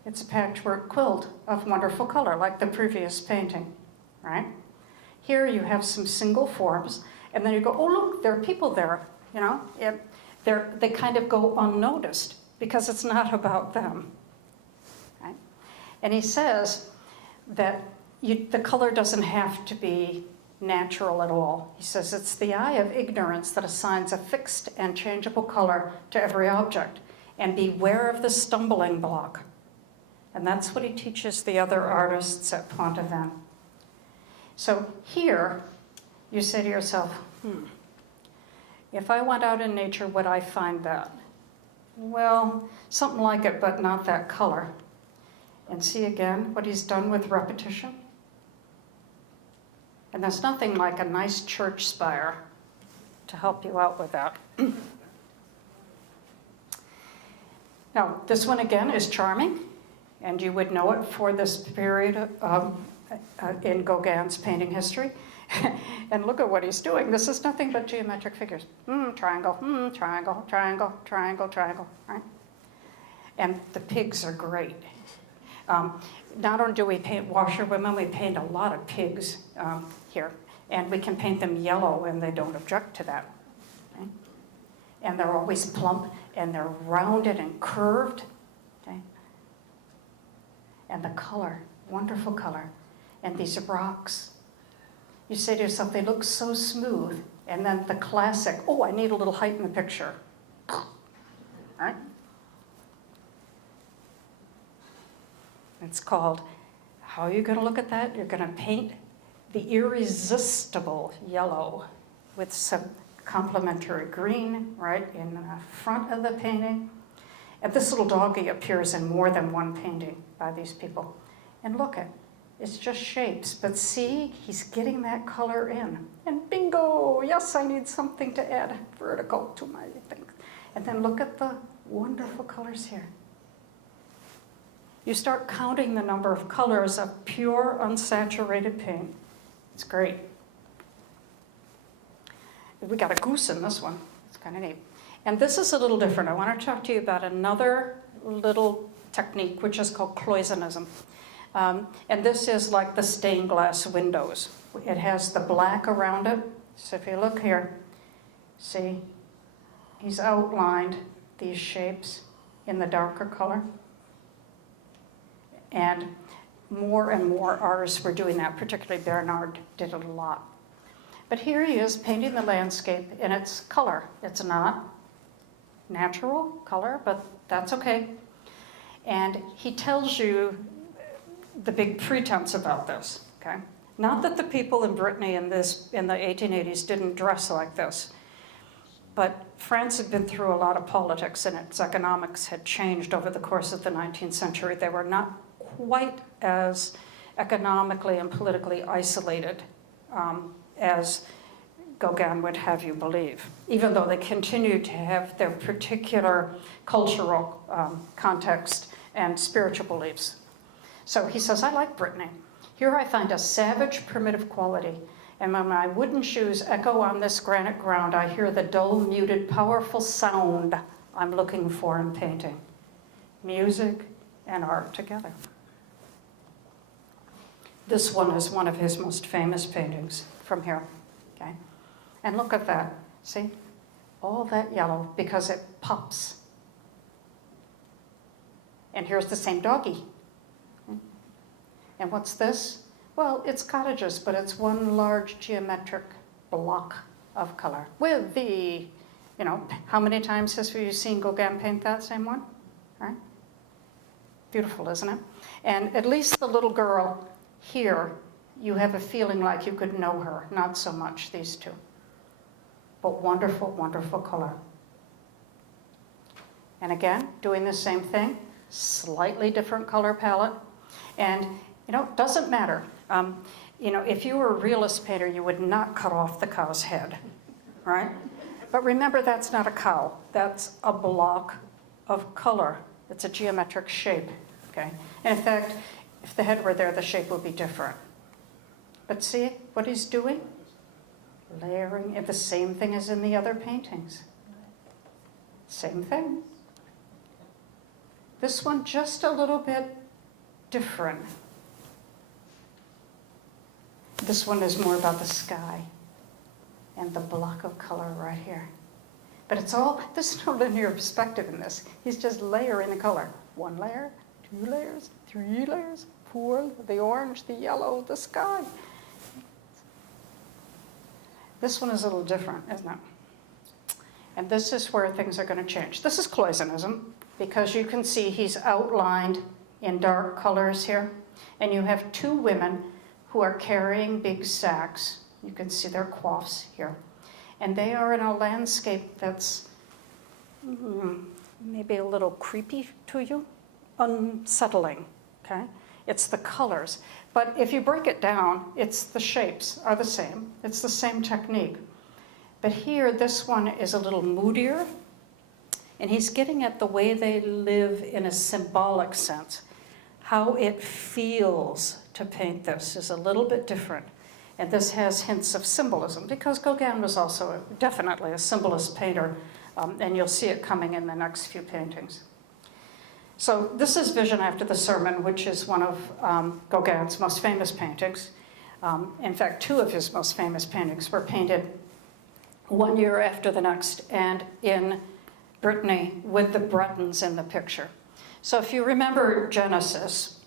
It's a patchwork quilt of wonderful color, like the previous painting, right? Here you have some single forms, and then you go, oh, look, there are people there, They kind of go unnoticed because it's not about them. Right? And he says that the color doesn't have to be natural at all. He says it's the eye of ignorance that assigns a fixed and changeable color to every object. And beware of the stumbling block. And that's what he teaches the other artists at Pontevin. So here, you say to yourself, if I went out in nature, would I find that? Well, something like it, but not that color. And see again what he's done with repetition? And there's nothing like a nice church spire to help you out with that. Now, this one again is charming, and you would know it for this period in Gauguin's painting history. And look at what he's doing. This is nothing but geometric figures. Triangle, triangle, triangle, triangle, triangle, right? And the pigs are great. Not only do we paint washerwomen, we paint a lot of pigs here. And we can paint them yellow, and they don't object to that. Okay? And they're always plump, and they're rounded and curved. Okay? And the color, wonderful color. And these rocks. You say to yourself, they look so smooth. And then the classic, oh, I need a little height in the picture. Right? It's called, how are you going to look at that? You're going to paint the irresistible yellow with some complementary green right in the front of the painting. And this little doggy appears in more than one painting by these people. And look at It's just shapes, but see, he's getting that color in. And bingo, yes, I need something to add vertical to my thing. And then look at the wonderful colors here. You start counting the number of colors of pure unsaturated paint. It's great. We got a goose in this one. It's kind of neat. And this is a little different. I want to talk to you about another little technique, which is called cloisonnism. And this is like the stained glass windows. It has the black around it. So if you look here, see, he's outlined these shapes in the darker color. And more artists were doing that, particularly Bernard did it a lot. But here he is painting the landscape in its color. It's not natural color, but that's okay. And he tells you the big pretense about this, okay? Not that the people in Brittany in the 1880s didn't dress like this, but France had been through a lot of politics and its economics had changed over the course of the 19th century. They were not quite as economically and politically isolated as Gauguin would have you believe, even though they continued to have their particular cultural context and spiritual beliefs. So he says, I like Brittany. Here I find a savage, primitive quality, and when my wooden shoes echo on this granite ground, I hear the dull, muted, powerful sound I'm looking for in painting. Music and art together. This one is one of his most famous paintings from here, okay? And look at that, see? All that yellow, because it pops. And here's the same doggy. And what's this? Well, it's cottages, but it's one large geometric block of color with the, how many times have you seen Gauguin paint that same one? Right? Beautiful, isn't it? And at least the little girl here, you have a feeling like you could know her. Not so much, these two. But wonderful, wonderful color. And again, doing the same thing, slightly different color palette. And it doesn't matter. If you were a realist painter, you would not cut off the cow's head, right? But remember, that's not a cow. That's a block of color. It's a geometric shape, okay? And in fact, if the head were there, the shape would be different. But see what he's doing? Layering, the same thing as in the other paintings. Same thing. This one just a little bit different. This one is more about the sky and the block of color right here. But there's no linear perspective in this. He's just layering the color. 1 layer, 2 layers, 3 layers, 4, the orange, the yellow, the sky. This one is a little different, isn't it? And this is where things are going to change. This is cloisonnism, because you can see he's outlined in dark colors here. And you have 2 women who are carrying big sacks. You can see their coifs here. And they are in a landscape that's maybe a little creepy to you, unsettling, okay? It's the colors. But if you break it down, the shapes are the same. It's the same technique. But here, this one is a little moodier, and he's getting at the way they live in a symbolic sense. How it feels to paint this is a little bit different. And this has hints of symbolism, because Gauguin was also definitely a symbolist painter, and you'll see it coming in the next few paintings. So this is Vision After the Sermon, which is one of Gauguin's most famous paintings. In fact, 2 of his most famous paintings were painted 1 year after the next, and in Brittany with the Bretons in the picture. So if you remember Genesis,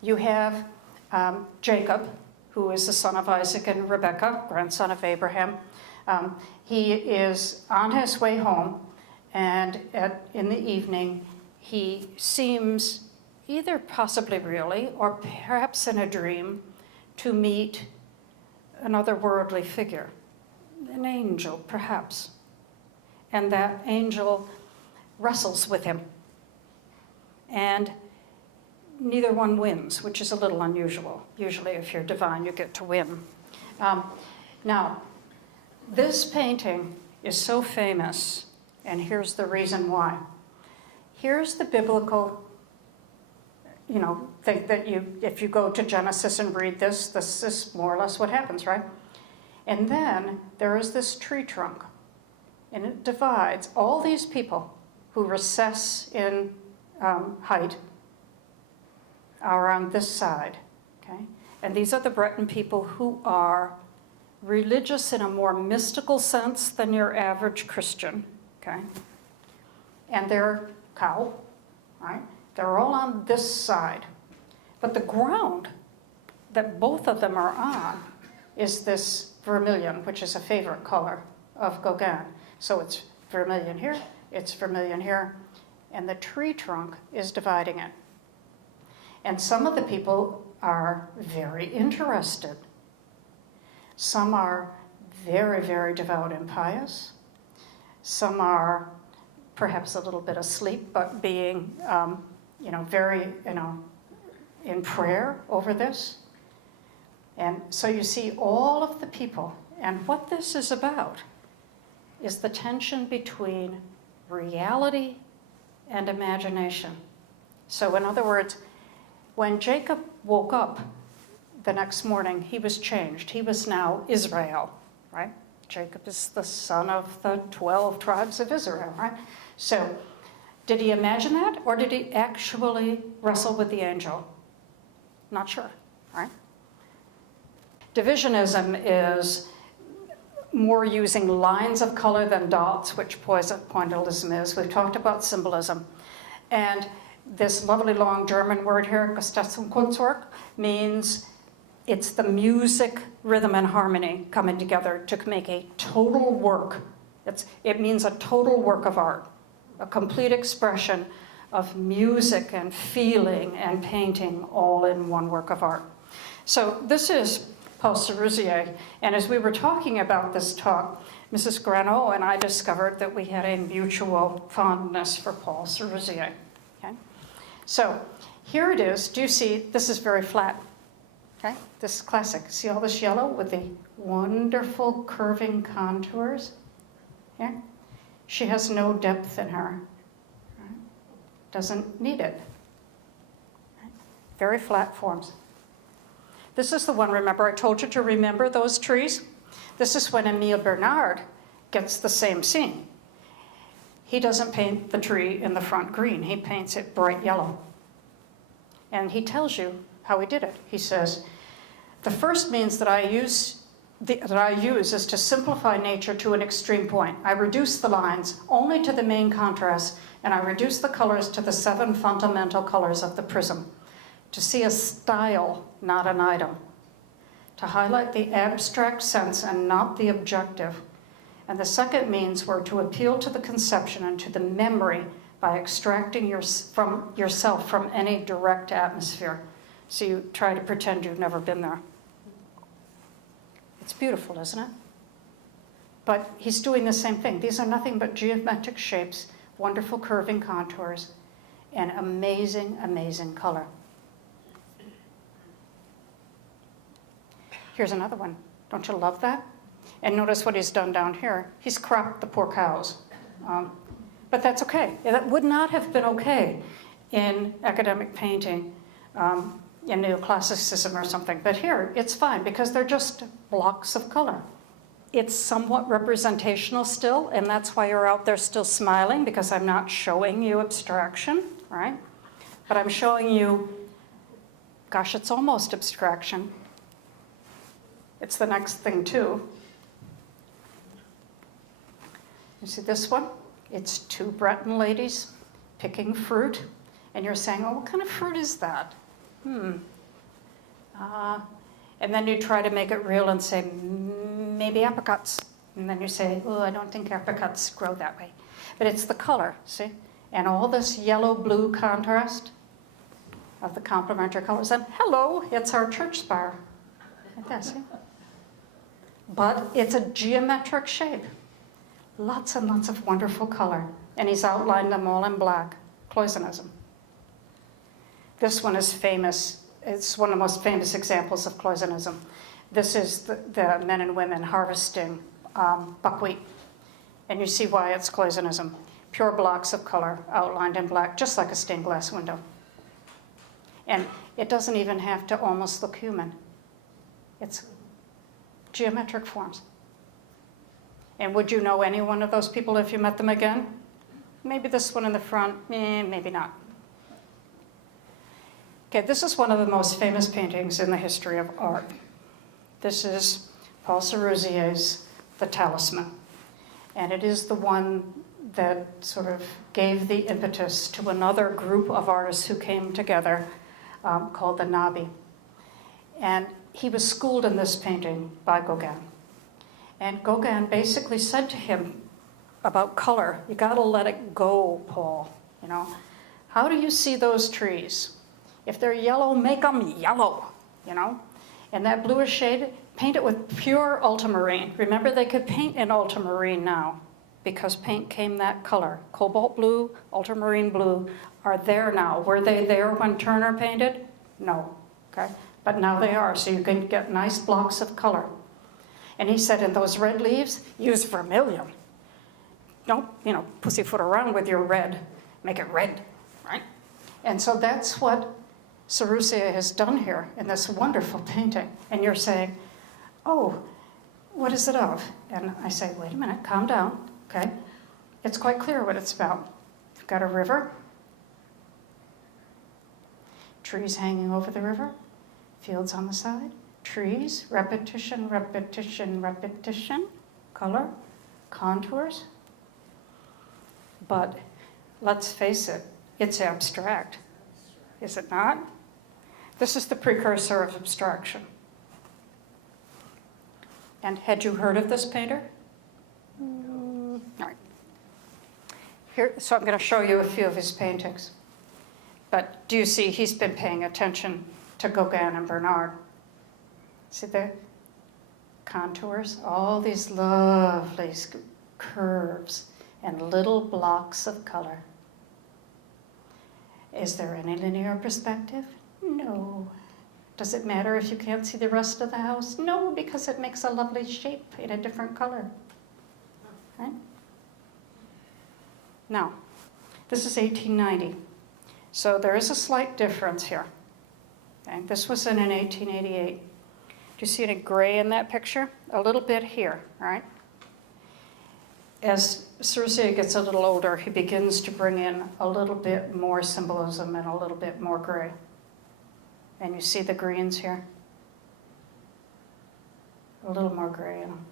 you have Jacob, who is the son of Isaac and Rebekah, grandson of Abraham. He is on his way home, and in the evening, he seems, either possibly really, or perhaps in a dream, to meet an otherworldly figure, an angel, perhaps. And that angel wrestles with him and neither one wins, which is a little unusual. Usually if you're divine, you get to win. Now, this painting is so famous, and here's the reason why. Here's the biblical, thing that if you go to Genesis and read this is more or less what happens, right? And then there is this tree trunk, and it divides all these people who recess in height are on this side, okay? And these are the Breton people who are religious in a more mystical sense than your average Christian, okay? And they're cow, right? They're all on this side. But the ground that both of them are on is this vermilion, which is a favorite color of Gauguin. So it's vermilion here, it's vermilion here, and the tree trunk is dividing it. And some of the people are very interested. Some are very, very devout and pious. Some are perhaps a little bit asleep, but being, very, in prayer over this. And so you see all of the people. And what this is about is the tension between reality and imagination. So in other words, when Jacob woke up the next morning, he was changed. He was now Israel, right? Jacob is the son of the 12 tribes of Israel, right? So did he imagine that, or did he actually wrestle with the angel? Not sure, right? Divisionism is more using lines of color than dots, which pointillism is. We've talked about symbolism. And this lovely long German word here, Gestaltungswerk, means it's the music, rhythm, and harmony coming together to make a total work. It means a total work of art, a complete expression of music and feeling and painting all in one work of art. So this is Paul Cerisier, and as we were talking about this talk, Mrs. Grano and I discovered that we had a mutual fondness for Paul Cerisier. Okay? So here it is. Do you see, this is very flat. Okay? This is classic. See all this yellow with the wonderful curving contours? Here? She has no depth in her. Right? Doesn't need it. Right? Very flat forms. This is the one, remember, I told you to remember those trees? This is when Emile Bernard gets the same scene. He doesn't paint the tree in the front green. He paints it bright yellow. And he tells you how he did it. He says, the first means that I use is to simplify nature to an extreme point. I reduce the lines only to the main contrasts, and I reduce the colors to the 7 fundamental colors of the prism. To see a style, not an item. To highlight the abstract sense and not the objective. And the second means were to appeal to the conception and to the memory by extracting yourself from any direct atmosphere. So you try to pretend you've never been there. It's beautiful, isn't it? But he's doing the same thing. These are nothing but geometric shapes, wonderful curving contours, and amazing, amazing color. Here's another one. Don't you love that? And notice what he's done down here. He's cropped the poor cows. But that's okay. That would not have been okay in academic painting, in neoclassicism or something. But here, it's fine because they're just blocks of color. It's somewhat representational still, and that's why you're out there still smiling, because I'm not showing you abstraction, right? But I'm showing you, gosh, it's almost abstraction. It's the next thing too. You see this one? It's 2 Breton ladies picking fruit. And you're saying, oh, what kind of fruit is that? And then you try to make it real and say, maybe apricots. And then you say, oh, I don't think apricots grow that way. But it's the color, see? And all this yellow-blue contrast of the complementary colors. And hello, it's our church spire. Like that, see? But it's a geometric shape. Lots and lots of wonderful color. And he's outlined them all in black. Cloisonnism. This one is famous. It's one of the most famous examples of cloisonnism. This is the men and women harvesting buckwheat. And you see why it's cloisonnism. Pure blocks of color outlined in black, just like a stained glass window. And it doesn't even have to almost look human. It's geometric forms. And would you know any one of those people if you met them again? Maybe this one in the front, maybe not. Okay, this is one of the most famous paintings in the history of art. This is Paul Sarusier's The Talisman. And it is the one that sort of gave the impetus to another group of artists who came together called the Nabi. And he was schooled in this painting by Gauguin. And Gauguin basically said to him about color, you gotta let it go, Paul. You know, how do you see those trees? If they're yellow, make them yellow, you know? And that bluish shade, paint it with pure ultramarine. Remember, they could paint in ultramarine now because paint came that color. Cobalt blue, ultramarine blue are there now. Were they there when Turner painted? No, okay? But now they are, so you can get nice blocks of color. And he said, in those red leaves, use vermilion. Don't, pussyfoot around with your red. Make it red, right? And so that's what Sarusier has done here in this wonderful painting. And you're saying, oh, what is it of? And I say, wait a minute, calm down, okay? It's quite clear what it's about. You've got a river, trees hanging over the river, fields on the side, trees, repetition, repetition, repetition, color, contours. But let's face it, it's abstract, is it not? This is the precursor of abstraction. And had you heard of this painter? All right. Here, so I'm going to show you a few of his paintings. But do you see he's been paying attention to Gauguin and Bernard? See the contours? All these lovely curves and little blocks of color. Is there any linear perspective? No. Does it matter if you can't see the rest of the house? No, because it makes a lovely shape in a different color. Right? Now, this is 1890. So there is a slight difference here. Okay? This was in 1888. Do you see any gray in that picture? A little bit here, right? As Sarusier gets a little older, he begins to bring in a little bit more symbolism and a little bit more gray. And you see the greens here? A little more gray in them.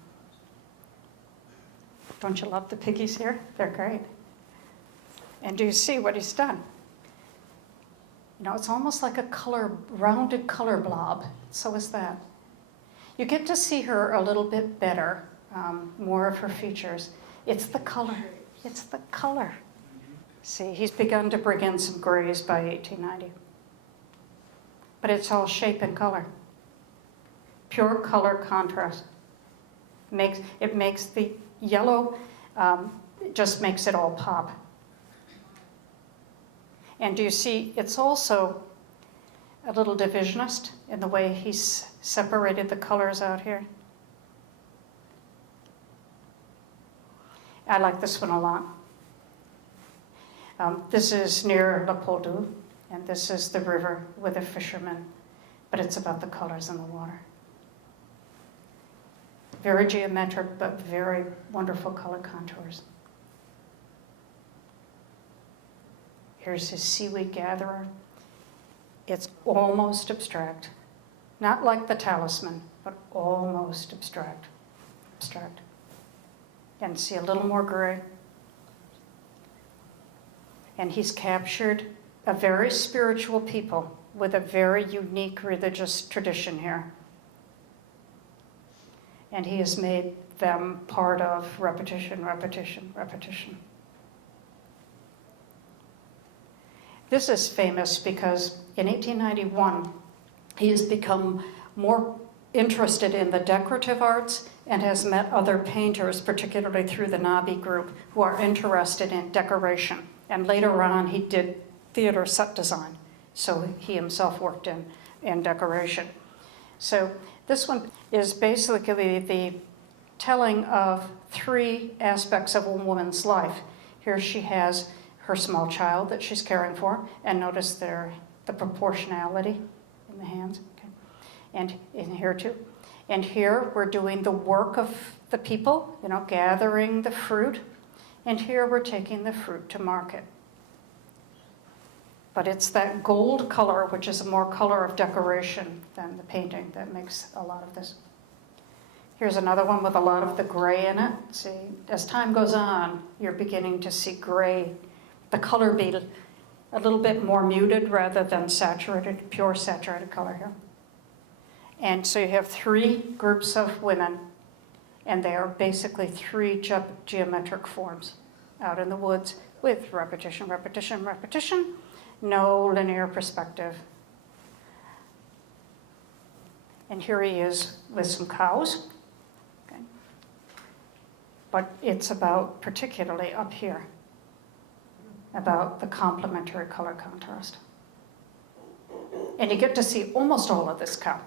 Don't you love the piggies here? They're great. And do you see what he's done? It's almost like a rounded color blob. So is that. You get to see her a little bit better, more of her features. It's the color. It's the color. See, he's begun to bring in some grays by 1890. But it's all shape and color. Pure color contrast. It makes the yellow, just makes it all pop. And do you see, it's also a little divisionist in the way he's separated the colors out here. I like this one a lot. This is near Le Poldu, and this is the river with a fisherman, but it's about the colors in the water. Very geometric, but very wonderful color contours. Here's his seaweed gatherer. It's almost abstract. Not like the Talisman, but almost abstract. Abstract. And see a little more gray. And he's captured a very spiritual people with a very unique religious tradition here. And he has made them part of repetition, repetition, repetition. This is famous because in 1891, he has become more interested in the decorative arts and has met other painters, particularly through the Nabi group, who are interested in decoration. And later on, he did theater set design. So he himself worked in decoration. So this one is basically the telling of three aspects of a woman's life. Here she has her small child that she's caring for, and notice there the proportionality in the hands, okay. And in here too. And here we're doing the work of the people, gathering the fruit, and here we're taking the fruit to market. But it's that gold color, which is a more color of decoration than the painting, that makes a lot of this. Here's another one with a lot of the gray in it. See, as time goes on, you're beginning to see gray, the color be a little bit more muted rather than saturated, pure saturated color here. And so you have three groups of women, and they are basically three geometric forms out in the woods with repetition, repetition, repetition, no linear perspective. And here he is with some cows. Okay. But it's about, particularly up here, about the complementary color contrast. And you get to see almost all of this cow.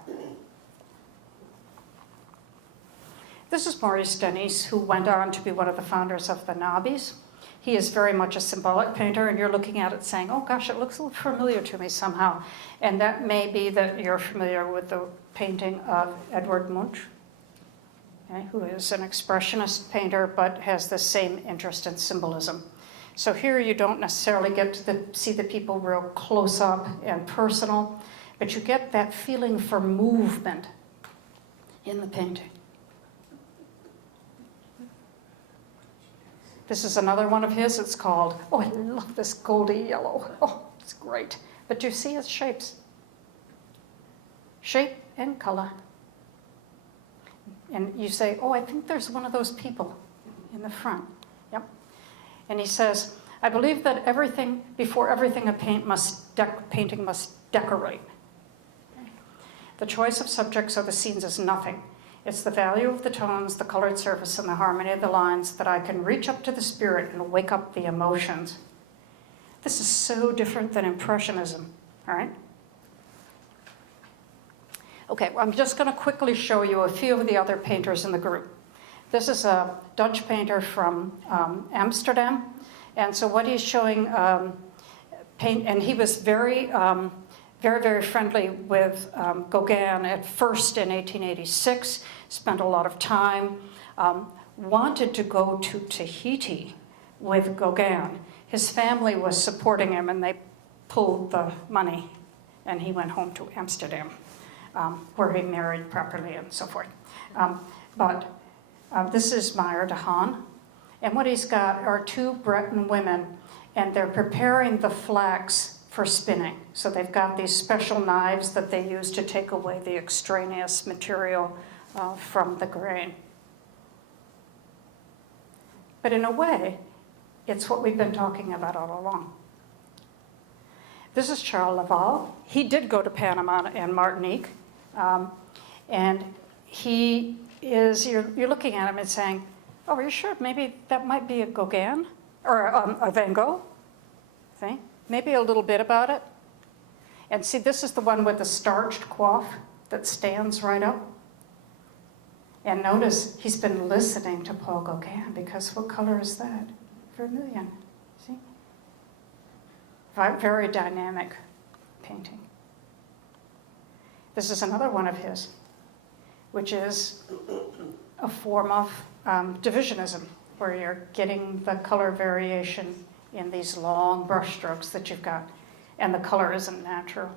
This is Maurice Denis, who went on to be one of the founders of the Nobbies. He is very much a symbolic painter, and you're looking at it saying, oh gosh, it looks a little familiar to me somehow. And that may be that you're familiar with the painting of Edvard Munch, okay, who is an expressionist painter, but has the same interest in symbolism. So here you don't necessarily get to see the people real close up and personal, but you get that feeling for movement in the painting. This is another one of his. It's called, oh, I love this goldy yellow. Oh, it's great. But you see its shapes. Shape and color. And you say, oh, I think there's one of those people in the front. Yep. And he says, I believe that before everything a painting must decorate. The choice of subjects or the scenes is nothing. It's the value of the tones, the colored surface, and the harmony of the lines that I can reach up to the spirit and wake up the emotions. This is so different than Impressionism, all right? Okay, well, I'm just going to quickly show you a few of the other painters in the group. This is a Dutch painter from Amsterdam, and so what he's showing, and he was very, very friendly with Gauguin at first in 1886, spent a lot of time, wanted to go to Tahiti with Gauguin. His family was supporting him, and they pulled the money, and he went home to Amsterdam, where he married properly and so forth. But this is Meyer de Haan, and what he's got are two Breton women, and they're preparing the flax for spinning. So they've got these special knives that they use to take away the extraneous material from the grain. But in a way, it's what we've been talking about all along. This is Charles Laval. He did go to Panama and Martinique. And he is, you're looking at him and saying, oh, are you sure? Maybe that might be a Gauguin or a Van Gogh. See? Maybe a little bit about it. And see, this is the one with the starched coif that stands right up. And notice he's been listening to Paul Gauguin, because what color is that? Vermilion. See? Very dynamic painting. This is another one of his, which is a form of divisionism, where you're getting the color variation in these long brush strokes that you've got, and the color isn't natural.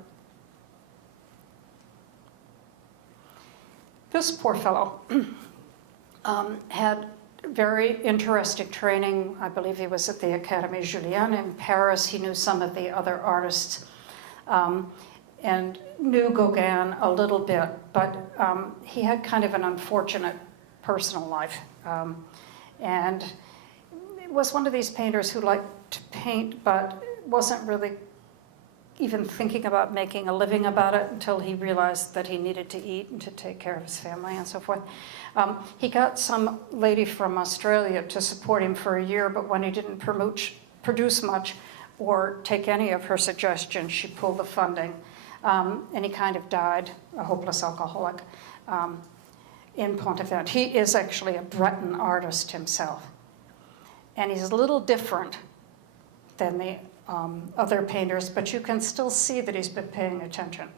This poor fellow had very interesting training. I believe he was at the Académie Julian in Paris. He knew some of the other artists and knew Gauguin a little bit, but he had kind of an unfortunate personal life. And was one of these painters who liked to paint, but wasn't really even thinking about making a living about it until he realized that he needed to eat and to take care of his family and so forth. He got some lady from Australia to support him for a year, but when he didn't produce much, or take any of her suggestions. She pulled the funding, and he kind of died a hopeless alcoholic in Pontevin. He is actually a Breton artist himself, and he's a little different than the other painters, but you can still see that he's been paying attention.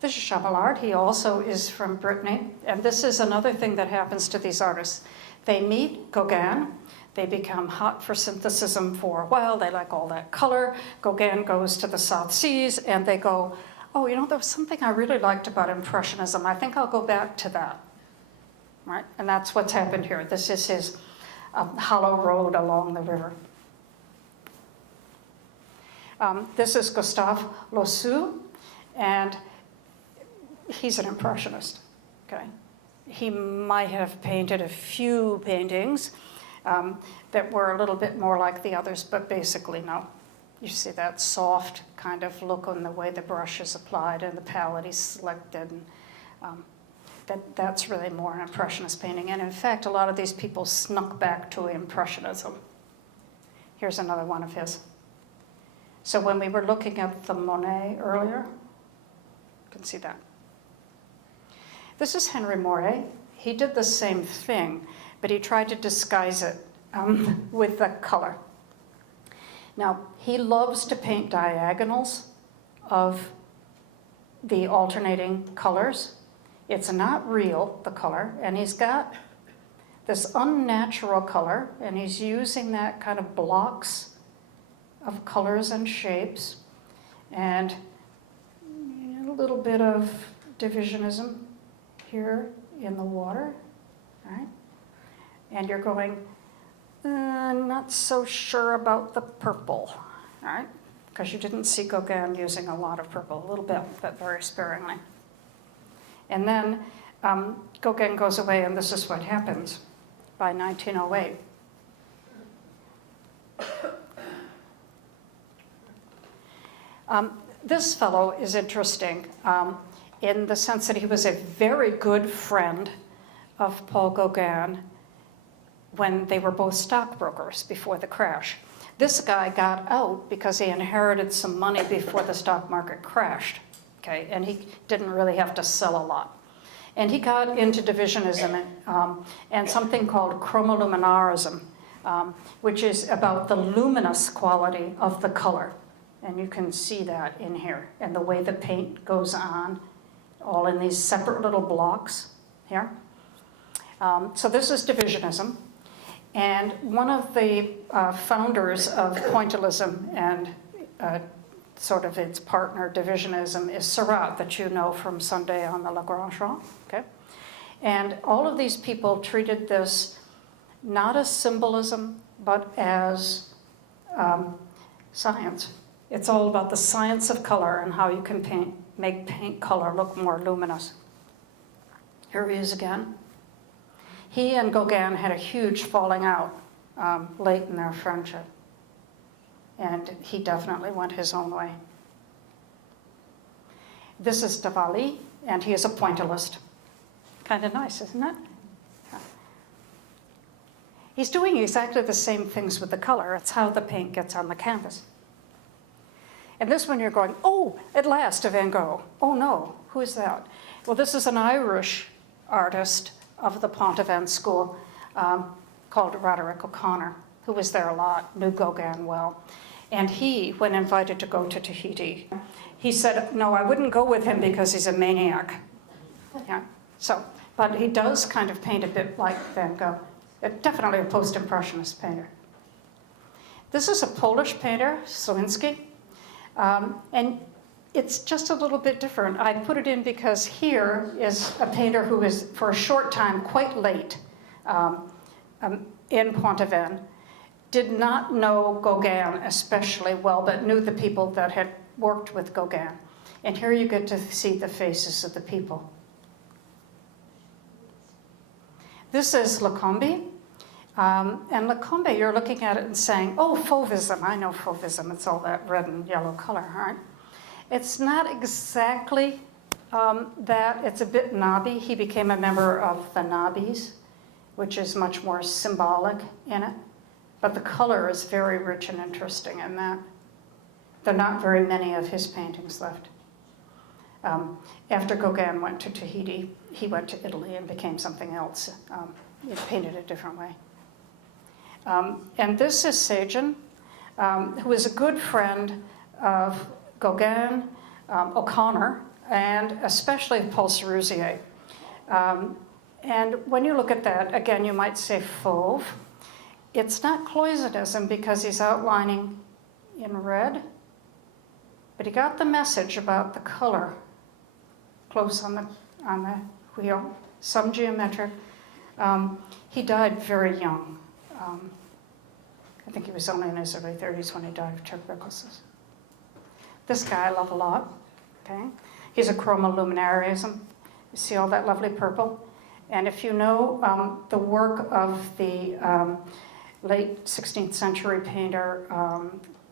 This is Chamillard. He also is from Brittany, and this is another thing that happens to these artists. They meet Gauguin. They become hot for synthetism for a while. They like all that color. Gauguin goes to the South Seas, and they go, oh, you know, there was something I really liked about Impressionism. I think I'll go back to that. Right? And that's what's happened here. This is his hollow road along the river. This is Gustave Lossu, and he's an Impressionist. Okay? He might have painted a few paintings that were a little bit more like the others, but basically no. You see that soft kind of look on the way the brush is applied and the palette is selected. And, that's really more an Impressionist painting. And in fact, a lot of these people snuck back to Impressionism. Here's another one of his. So when we were looking at the Monet earlier, you can see that. This is Henry Moret. He did the same thing, but he tried to disguise it with the color. Now, he loves to paint diagonals of the alternating colors. It's not real, the color, and he's got this unnatural color, and he's using that kind of blocks of colors and shapes, and a little bit of divisionism here in the water, right? And you're going, not so sure about the purple, right? Because you didn't see Gauguin using a lot of purple, a little bit, but very sparingly. And then Gauguin goes away, and this is what happens by 1908. This fellow is interesting in the sense that he was a very good friend of Paul Gauguin when they were both stockbrokers before the crash. This guy got out because he inherited some money before the stock market crashed, okay, and he didn't really have to sell a lot. And he got into divisionism and something called chromoluminarism, which is about the luminous quality of the color. And you can see that in here, and the way the paint goes on, all in these separate little blocks here. So this is divisionism. And one of the founders of pointillism and sort of its partner, divisionism, is Seurat, that you know from Sunday on the Lagrange. Okay? And all of these people treated this not as symbolism, but as science. It's all about the science of color and how you can make paint color look more luminous. Here he is again. He and Gauguin had a huge falling out late in their friendship. And he definitely went his own way. This is Davali, and he is a pointillist. Kind of nice, isn't it? He's doing exactly the same things with the color. It's how the paint gets on the canvas. And this one you're going, oh, at last, a Van Gogh. Oh no, who is that? Well, this is an Irish artist of the Pontevin school called Roderick O'Connor, who was there a lot, knew Gauguin well. And he, when invited to go to Tahiti, he said, no, I wouldn't go with him because he's a maniac. Yeah. So, but he does kind of paint a bit like Van Gogh. Definitely a post-impressionist painter. This is a Polish painter, Sliński. And it's just a little bit different. I put it in because here is a painter who is, for a short time, quite late in Pontevin, did not know Gauguin especially well, but knew the people that had worked with Gauguin. And here you get to see the faces of the people. This is Lacombe. And Lacombe, you're looking at it and saying, oh, Fauvism. I know Fauvism. It's all that red and yellow color, right? It's not exactly that. It's a bit knobby. He became a member of the Nobbies, which is much more symbolic in it. but the color is very rich and interesting in that. There are not very many of his paintings left. After Gauguin went to Tahiti, he went to Italy and became something else. He painted a different way. And this is Sagen, who was a good friend of Gauguin, O'Connor, and especially Paul Seruzier. And when you look at that, again, you might say fauve. It's not cloisonnism because he's outlining in red, but he got the message about the color close on the wheel, some geometric. He died very young. I think he was only in his early 30s when he died of tuberculosis. This guy I love a lot. Okay, he's a chromoluminarism. You see all that lovely purple? And if you know the work of the late 16th century painter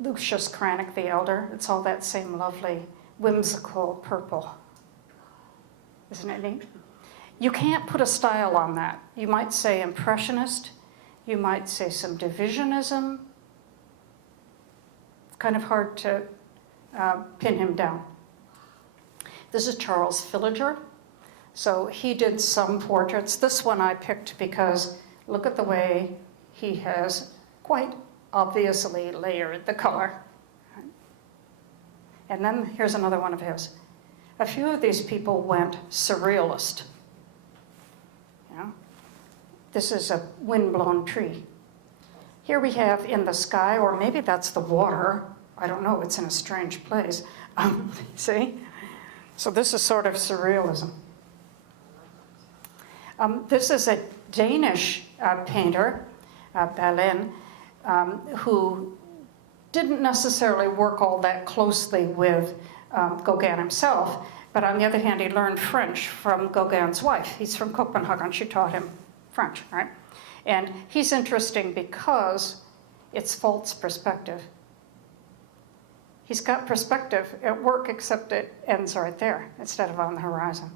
Lucius Cranach the Elder, it's all that same lovely, whimsical purple. Isn't it neat? You can't put a style on that. You might say Impressionist. You might say some Divisionism. It's kind of hard to pin him down. This is Charles Filliger. So he did some portraits. This one I picked because look at the way he has quite obviously layered the color. And then here's another one of his. A few of these people went surrealist. You know? This is a wind-blown tree. Here we have in the sky, or maybe that's the water. I don't know, it's in a strange place. See? So this is sort of surrealism. This is a Danish painter, Belle Isle, who didn't necessarily work all that closely with Gauguin himself, but on the other hand, he learned French from Gauguin's wife. He's from Copenhagen. She taught him French, right? And he's interesting because it's false perspective. He's got perspective at work, except it ends right there instead of on the horizon.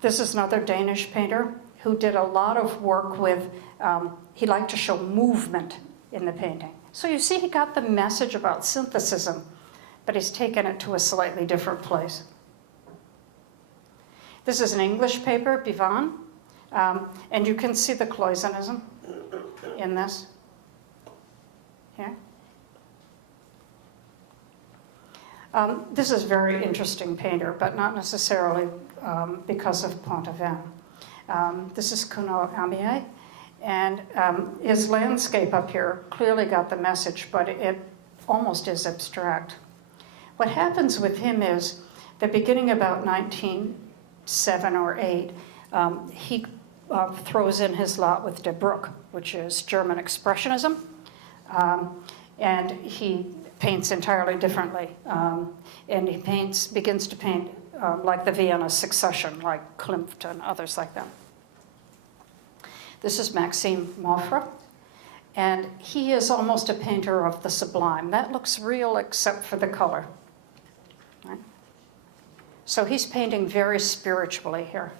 This is another Danish painter who did a lot of work with, he liked to show movement in the painting. So you see he got the message about synthesism, but he's taken it to a slightly different place. This is an English paper, Bivan, and you can see the cloisonnism in this. Here. This is a very interesting painter, but not necessarily because of Pontevin. This is Kuno Amier, and his landscape up here clearly got the message, but it almost is abstract. What happens with him is, the beginning about 1907 or 8, he throws in his lot with De Broek, which is German Expressionism, and he paints entirely differently, and he begins to paint like the Vienna Succession, like Klimt and others like that. This is Maxime Moffre, and he is almost a painter of the sublime. That looks real except for the color. Right? So he's painting very spiritually here.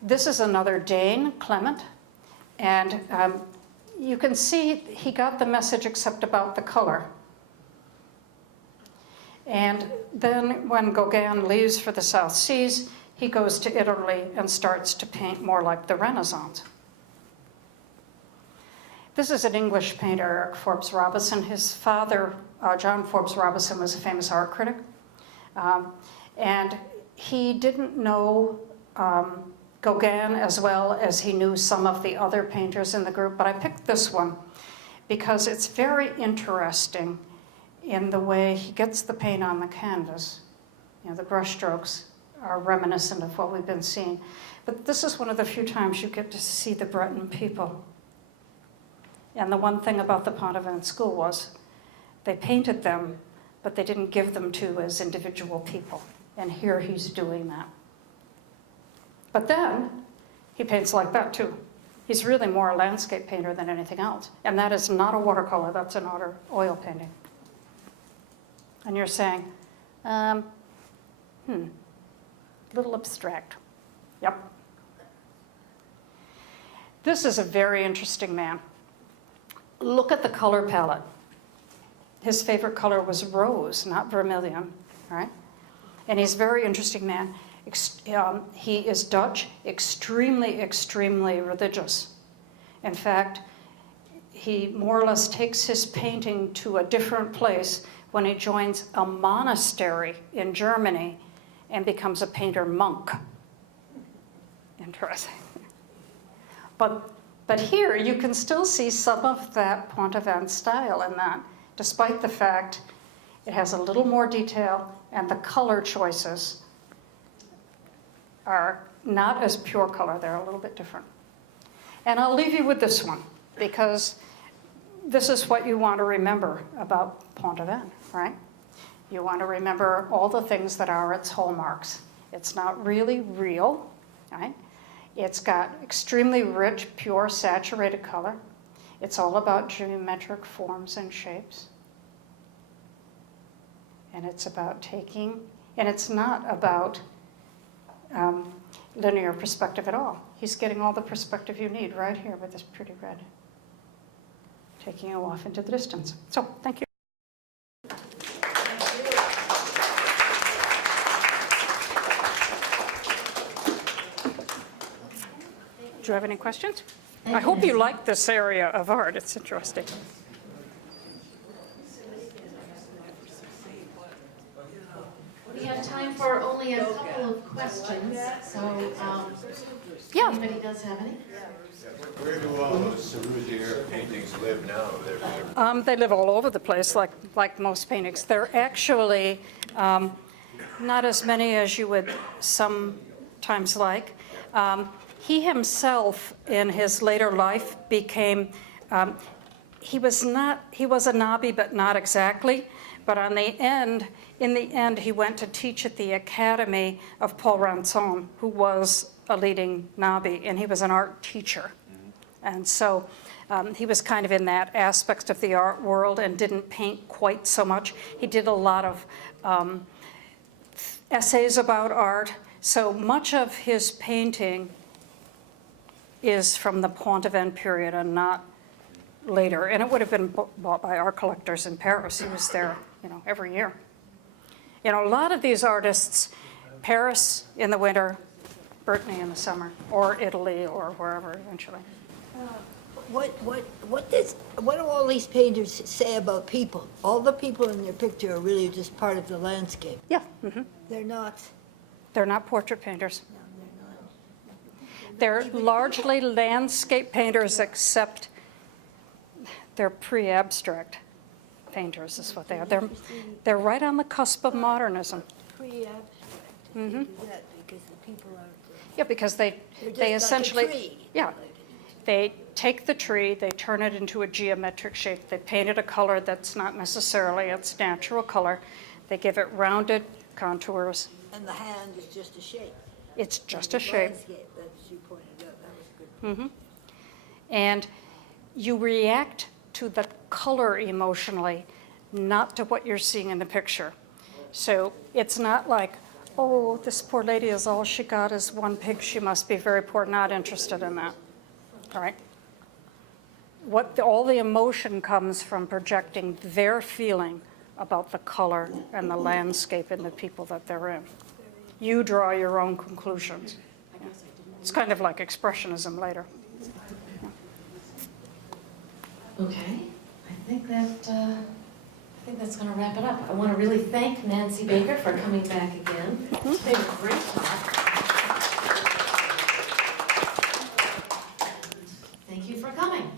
This is another Dane, Clement, and you can see he got the message except about the color. And then when Gauguin leaves for the South Seas, he goes to Italy and starts to paint more like the Renaissance. This is an English painter, Eric Forbes Robison. His father, John Forbes Robison, was a famous art critic. And he didn't know Gauguin as well as he knew some of the other painters in the group, but I picked this one because it's very interesting in the way he gets the paint on the canvas. You know, the brush strokes are reminiscent of what we've been seeing. But this is one of the few times you get to see the Breton people. And the one thing about the Pontevin school was they painted them, but they didn't give them to as individual people. And here he's doing that. But then he paints like that too. He's really more a landscape painter than anything else. And that is not a watercolor, that's an oil painting. And you're saying, little abstract. Yep. This is a very interesting man. Look at the color palette. His favorite color was rose, not vermilion, right? And he's a very interesting man. He is Dutch, extremely, extremely religious. In fact, he more or less takes his painting to a different place when he joins a monastery in Germany and becomes a painter monk. Interesting. But here you can still see some of that Pontevin style in that, despite the fact it has a little more detail and the color choices are not as pure color, they're a little bit different. And I'll leave you with this one, because this is what you want to remember about Pontevin, right? You want to remember all the things that are its hallmarks. It's not really real, right? It's got extremely rich, pure, saturated color. It's all about geometric forms and shapes. And it's about taking, and it's not about linear perspective at all. He's getting all the perspective you need right here with this pretty red, taking you off into the distance. So, thank you. Do you have any questions? I hope you like this area of art. It's interesting. We have time for only a couple of questions, so Yeah. anybody does have any? Where do all those Cerisier paintings live now? They live all over the place, like most paintings. They're actually not as many as you would sometimes like. He himself, in his later life, became, he was a nobby, but not exactly. But in the end, he went to teach at the academy of Paul Ranson, who was a leading nobby, and he was an art teacher. And so he was kind of in that aspect of the art world and didn't paint quite so much. He did a lot of essays about art. So much of his painting is from the Pontevin period and not later. And it would have been bought by art collectors in Paris. He was there, every year. A lot of these artists, Paris in the winter, Brittany in the summer, or Italy, or wherever eventually. What do all these painters say about people? All the people in their picture are really just part of the landscape. Yeah. They're not. They're not portrait painters. No, They're largely landscape painters, except they're pre-abstract painters is what they are. They're right on the cusp of modernism. Pre-abstract. Mm-hmm. They do that because the people aren't. Yeah, because they essentially, like a tree. yeah, they take the tree, they turn it into a geometric shape. They paint it a color that's not necessarily its natural color. They give it rounded contours. And the hand is just a shape. It's just And a the shape. landscape, that she pointed out, that was a good point. And you react to the color emotionally, not to what you're seeing in the picture. So it's not like, oh, this poor lady is all she got is one pig, she must be very poor, not interested in that, all right? All the emotion comes from projecting their feeling about the color and the landscape and the people that they're in. You draw your own conclusions. It's kind of like expressionism later. Okay, I think that's going to wrap it up. I want to really thank Nancy Baker for coming back again. It's been a great talk. Thank you for coming.